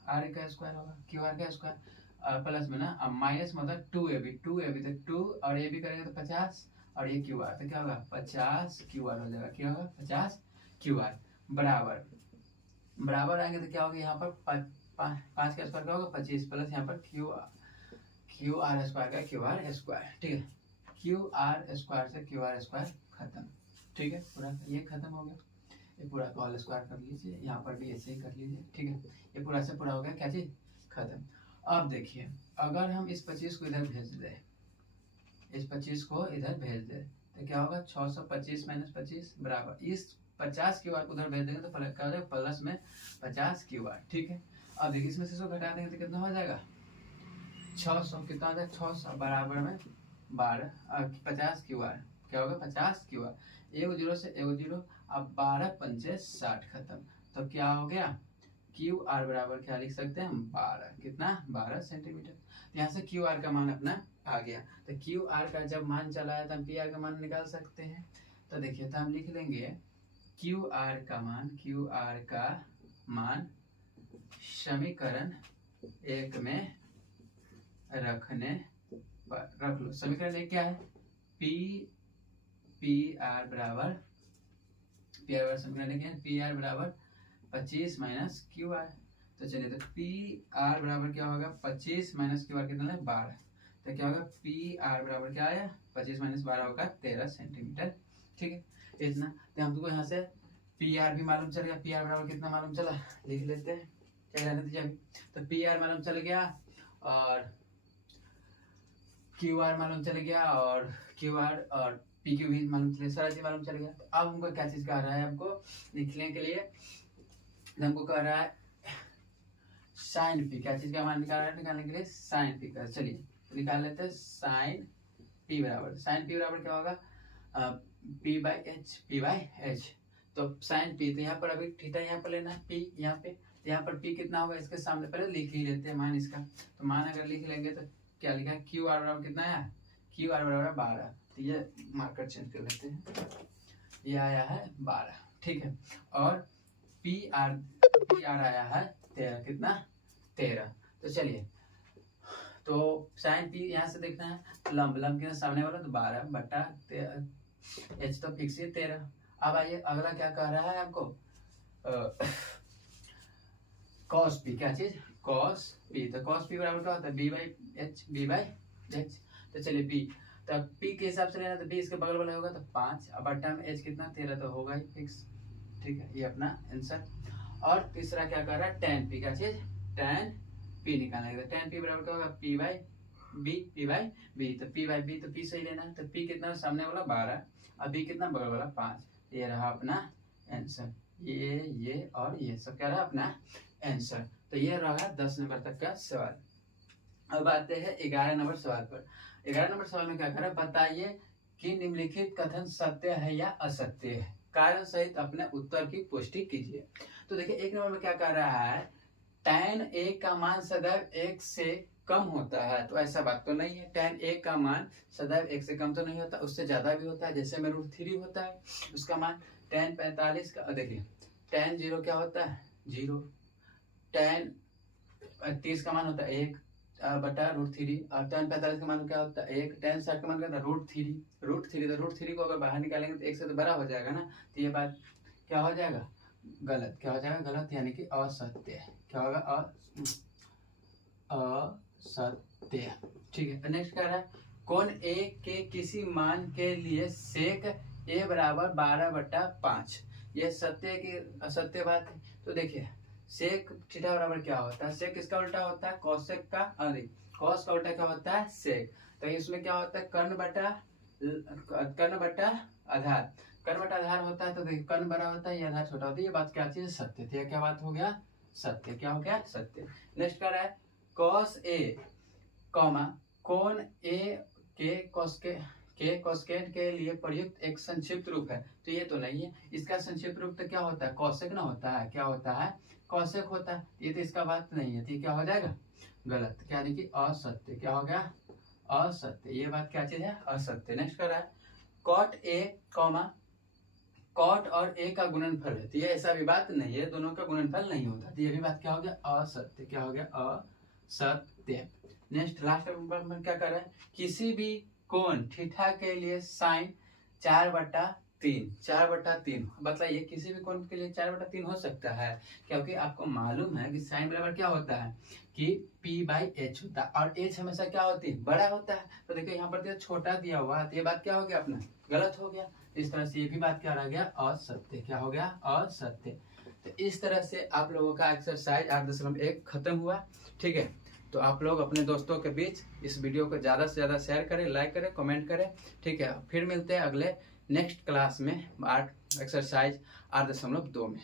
आर का स्क्वायर होगा, क्यू आर का स्क्वायर प्लस में ना अब माइनस मतलब 2ab तो 2 और ए बी करेंगे तो 50 और ये क्यू आर, तो क्या होगा 50 क्यू आर हो जाएगा। क्या होगा 50 क्यू आर बराबर आएंगे तो क्या होगा, यहाँ पर 5 का स्क्वायर क्या होगा 25 प्लस यहाँ पर क्यू आर स्क्वायर का क्यू आर स्क्वायर, ठीक है, क्यू आर स्क्वायर से क्यू आर स्क्वायर खत्म, ठीक है, पूरा ये खत्म हो गया। ये पूरा का होल स्क्वायर कर लीजिए, यहाँ पर भी ऐसे ही कर लीजिए, ठीक है, ये पूरा से पूरा हो गया क्या चीज खत्म। अब देखिए अगर हम इस 25 को इधर भेज दें, इस 25 को इधर भेज दें तो क्या होगा 625 माइनस 25 बराबर इस 50 क्यू आर उधर भेज देंगे तो क्या हो जाएगा प्लस में 50 क्यू आर, ठीक है। अब देखिए इसमें से 100 घटा देंगे तो कितना हो जाएगा 600, कितना हो जाएगा 600 बराबर में 12 50 क्यू आर, क्या होगा 50 क्यू आर, एक जीरो से एक जीरो, अब 12 पंचे 60 खत्म। तो क्या हो गया क्यू आर बराबर क्या लिख सकते हैं हम 12, कितना 12 सेंटीमीटर। तो यहाँ से क्यू आर का मान अपना आ गया। तो क्यू आर का जब मान चला है तो हम पी आर का मान निकाल सकते हैं। तो देखिए तो हम लिख लेंगे क्यू आर का मान समीकरण 1 में रखने पर, रख लो समीकरण 1 क्या है पी आर बराबर समीकरण क्या है पी आर बराबर 25 माइनस क्यू आर। तो चलिए तो पी आर बराबर क्या होगा 25 माइनस क्यू आर कितना है 12। तो क्या होगा पी आर बराबर क्या आया 25 माइनस 12 होगा 13 सेंटीमीटर, ठीक है, इतना। तो हम तुमको यहाँ से पी आर भी मालूम चल गया, पी आर बराबर कितना मालूम चला लिख लेते हैं, क्या रहने दीजिए अभी। तो पी आर मालूम चल गया और क्यू आर मालूम चल गया और क्यू आर और पी क्यू भी मालूम चल गया, सारा चीज मालूम चल गया। तो अब हमको क्या चीज कह रहा है हमको लिखने के लिए, हमको कह रहा है साइन पी, क्या चीज का मान निकाल रहा है निकालने के लिए साइन पी का। चलिए निकाल लेते हैं साइन पी बराबर क्या होगा पी बाई एच। तो साइन पी, तो यहाँ पर अभी थीटा यहाँ पर लेना है पी यहाँ पे, तो यहाँ पर पी कितना होगा इसके सामने पहले लिख ही लेते हैं मान इसका। तो मान अगर लिख लेंगे तो क्या लिखा है क्यू आर बराबर कितना आया क्यू आर बराबर 12। तो ये मार्कर चेंज कर लेते हैं, ये आया है 12, ठीक है, और पी आर आया है 13, कितना 13। तो चलिए तो साइन पी यहाँ से देखना है लंब के सामने वाला तो 12 बटा एच तो फिक्स है 13। अब आइए अगला क्या कह रहा है आपको कॉस पी, क्या चीज कॉस पी। तो कॉस पी बराबर क्या होता है बी बाई एच। तो चलिए बी, तो पी के हिसाब से लेना तो बी इसके बगल वाला होगा तो 5 अब बटा में एच कितना 13 तो होगा ही फिक्स, ठीक है, ये अपना आंसर। और तीसरा क्या कर रहा है टेन पी, क्या चीज टेन पी निकालना है। टेन पी बराबर क्या होगा पी बाई बी, तो पी बाई बी तो पी से ही लेना है। तो पी कितना सामने वाला 12 और बी कितना बगल वाला 5, ये रहा अपना आंसर। ये और ये सब क्या रहा अपना आंसर। तो ये रहा 10 नंबर तक का सवाल। अब आते हैं 11 नंबर सवाल पर। 11 नंबर सवाल में क्या कर रहा है बताइए कि निम्नलिखित कथन सत्य है या असत्य है, कारण सहित अपने उत्तर की पुष्टि कीजिए। तो देखिए 1 नंबर में क्या कर रहा है tan a का मान सदैव 1 से कम होता है, तो ऐसा बात तो नहीं है। tan a का मान सदैव 1 से कम तो नहीं होता, उससे ज्यादा भी होता है, जैसे में √3 होता है उसका मान। tan 45 का देखिए tan 0 क्या होता है 0, tan 30 का मान होता है 1 बटा √3 और tan 45 का मान क्या होता है 1, tan 60 का मान क्या होता है √3 तो √3 को अगर बाहर निकालेंगे तो 1 से तो बड़ा हो जाएगा ना, तो ये बात क्या हो जाएगा गलत। क्या हो जाएगा? गलत, यानी कि असत्य। क्या होगा? असत्य। ठीक है, नेक्स्ट कह रहा है कौन ए के किसी मान के लिए सेक ए बराबर 12/5। ये सत्य की असत्य बात है। तो देखिए सेक थीटा बराबर क्या होता है? सेक किसका उल्टा होता है? कॉसेक का। अरे कॉस का उल्टा क्या होता है? सेक। तो इसमें क्या होता है? कर्ण बटा आधार। कर्ण बटा आधार होता है। तो देखिए कर्ण बड़ा होता है, ये आधार छोटा होता है। ये बात क्या चीज? सत्य थी। क्या बात हो गया? सत्य। क्या हो गया? सत्य। नेक्स्ट कर रहा है कॉस ए कॉमा कोण ए के कॉस्केट के लिए प्रयुक्त एक संक्षिप्त रूप है। तो ये तो नहीं है। इसका संक्षिप्त रूप तो क्या होता है? कॉसेक ना होता है। क्या होता है? कॉसेक होता है। ये तो इसका बात नहीं है। तो क्या हो जाएगा? गलत। क्या यानी कि असत्य। क्या हो गया? असत्य। ये बात क्या चीज है? असत्य। नेक्स्ट कर रहा है कॉट ए कॉमा कॉट और ए का गुणनफल है। तो ये ऐसा भी बात नहीं है, दोनों का गुणनफल नहीं होता। तो ये भी बात क्या हो गया? असत्य। क्या हो गया? असत्य। नेक्स्ट लास्ट नंबर में क्या कर रहा है किसी भी कोण थीटा के लिए साइन 4/3। 4/3 बताइए किसी भी कोण के लिए 4/3 हो सकता है? क्योंकि आपको मालूम है कि साइन बराबर क्या होता है कि p/h होता है और h हमेशा क्या होती है? बड़ा होता है। तो देखिए यहाँ पर दिया छोटा दिया हुआ है। तो ये बात क्या हो गया? अपना गलत हो गया। इस तरह से ये भी बात क्या रह गया? असत्य। क्या हो गया? असत्य। तो इस तरह से आप लोगों का एक्सरसाइज 8.1 खत्म हुआ। ठीक है, तो आप लोग अपने दोस्तों के बीच इस वीडियो को ज़्यादा से ज़्यादा शेयर करें, लाइक करें, कमेंट करें। ठीक है, फिर मिलते हैं अगले नेक्स्ट क्लास में एक्सरसाइज 8.2 में।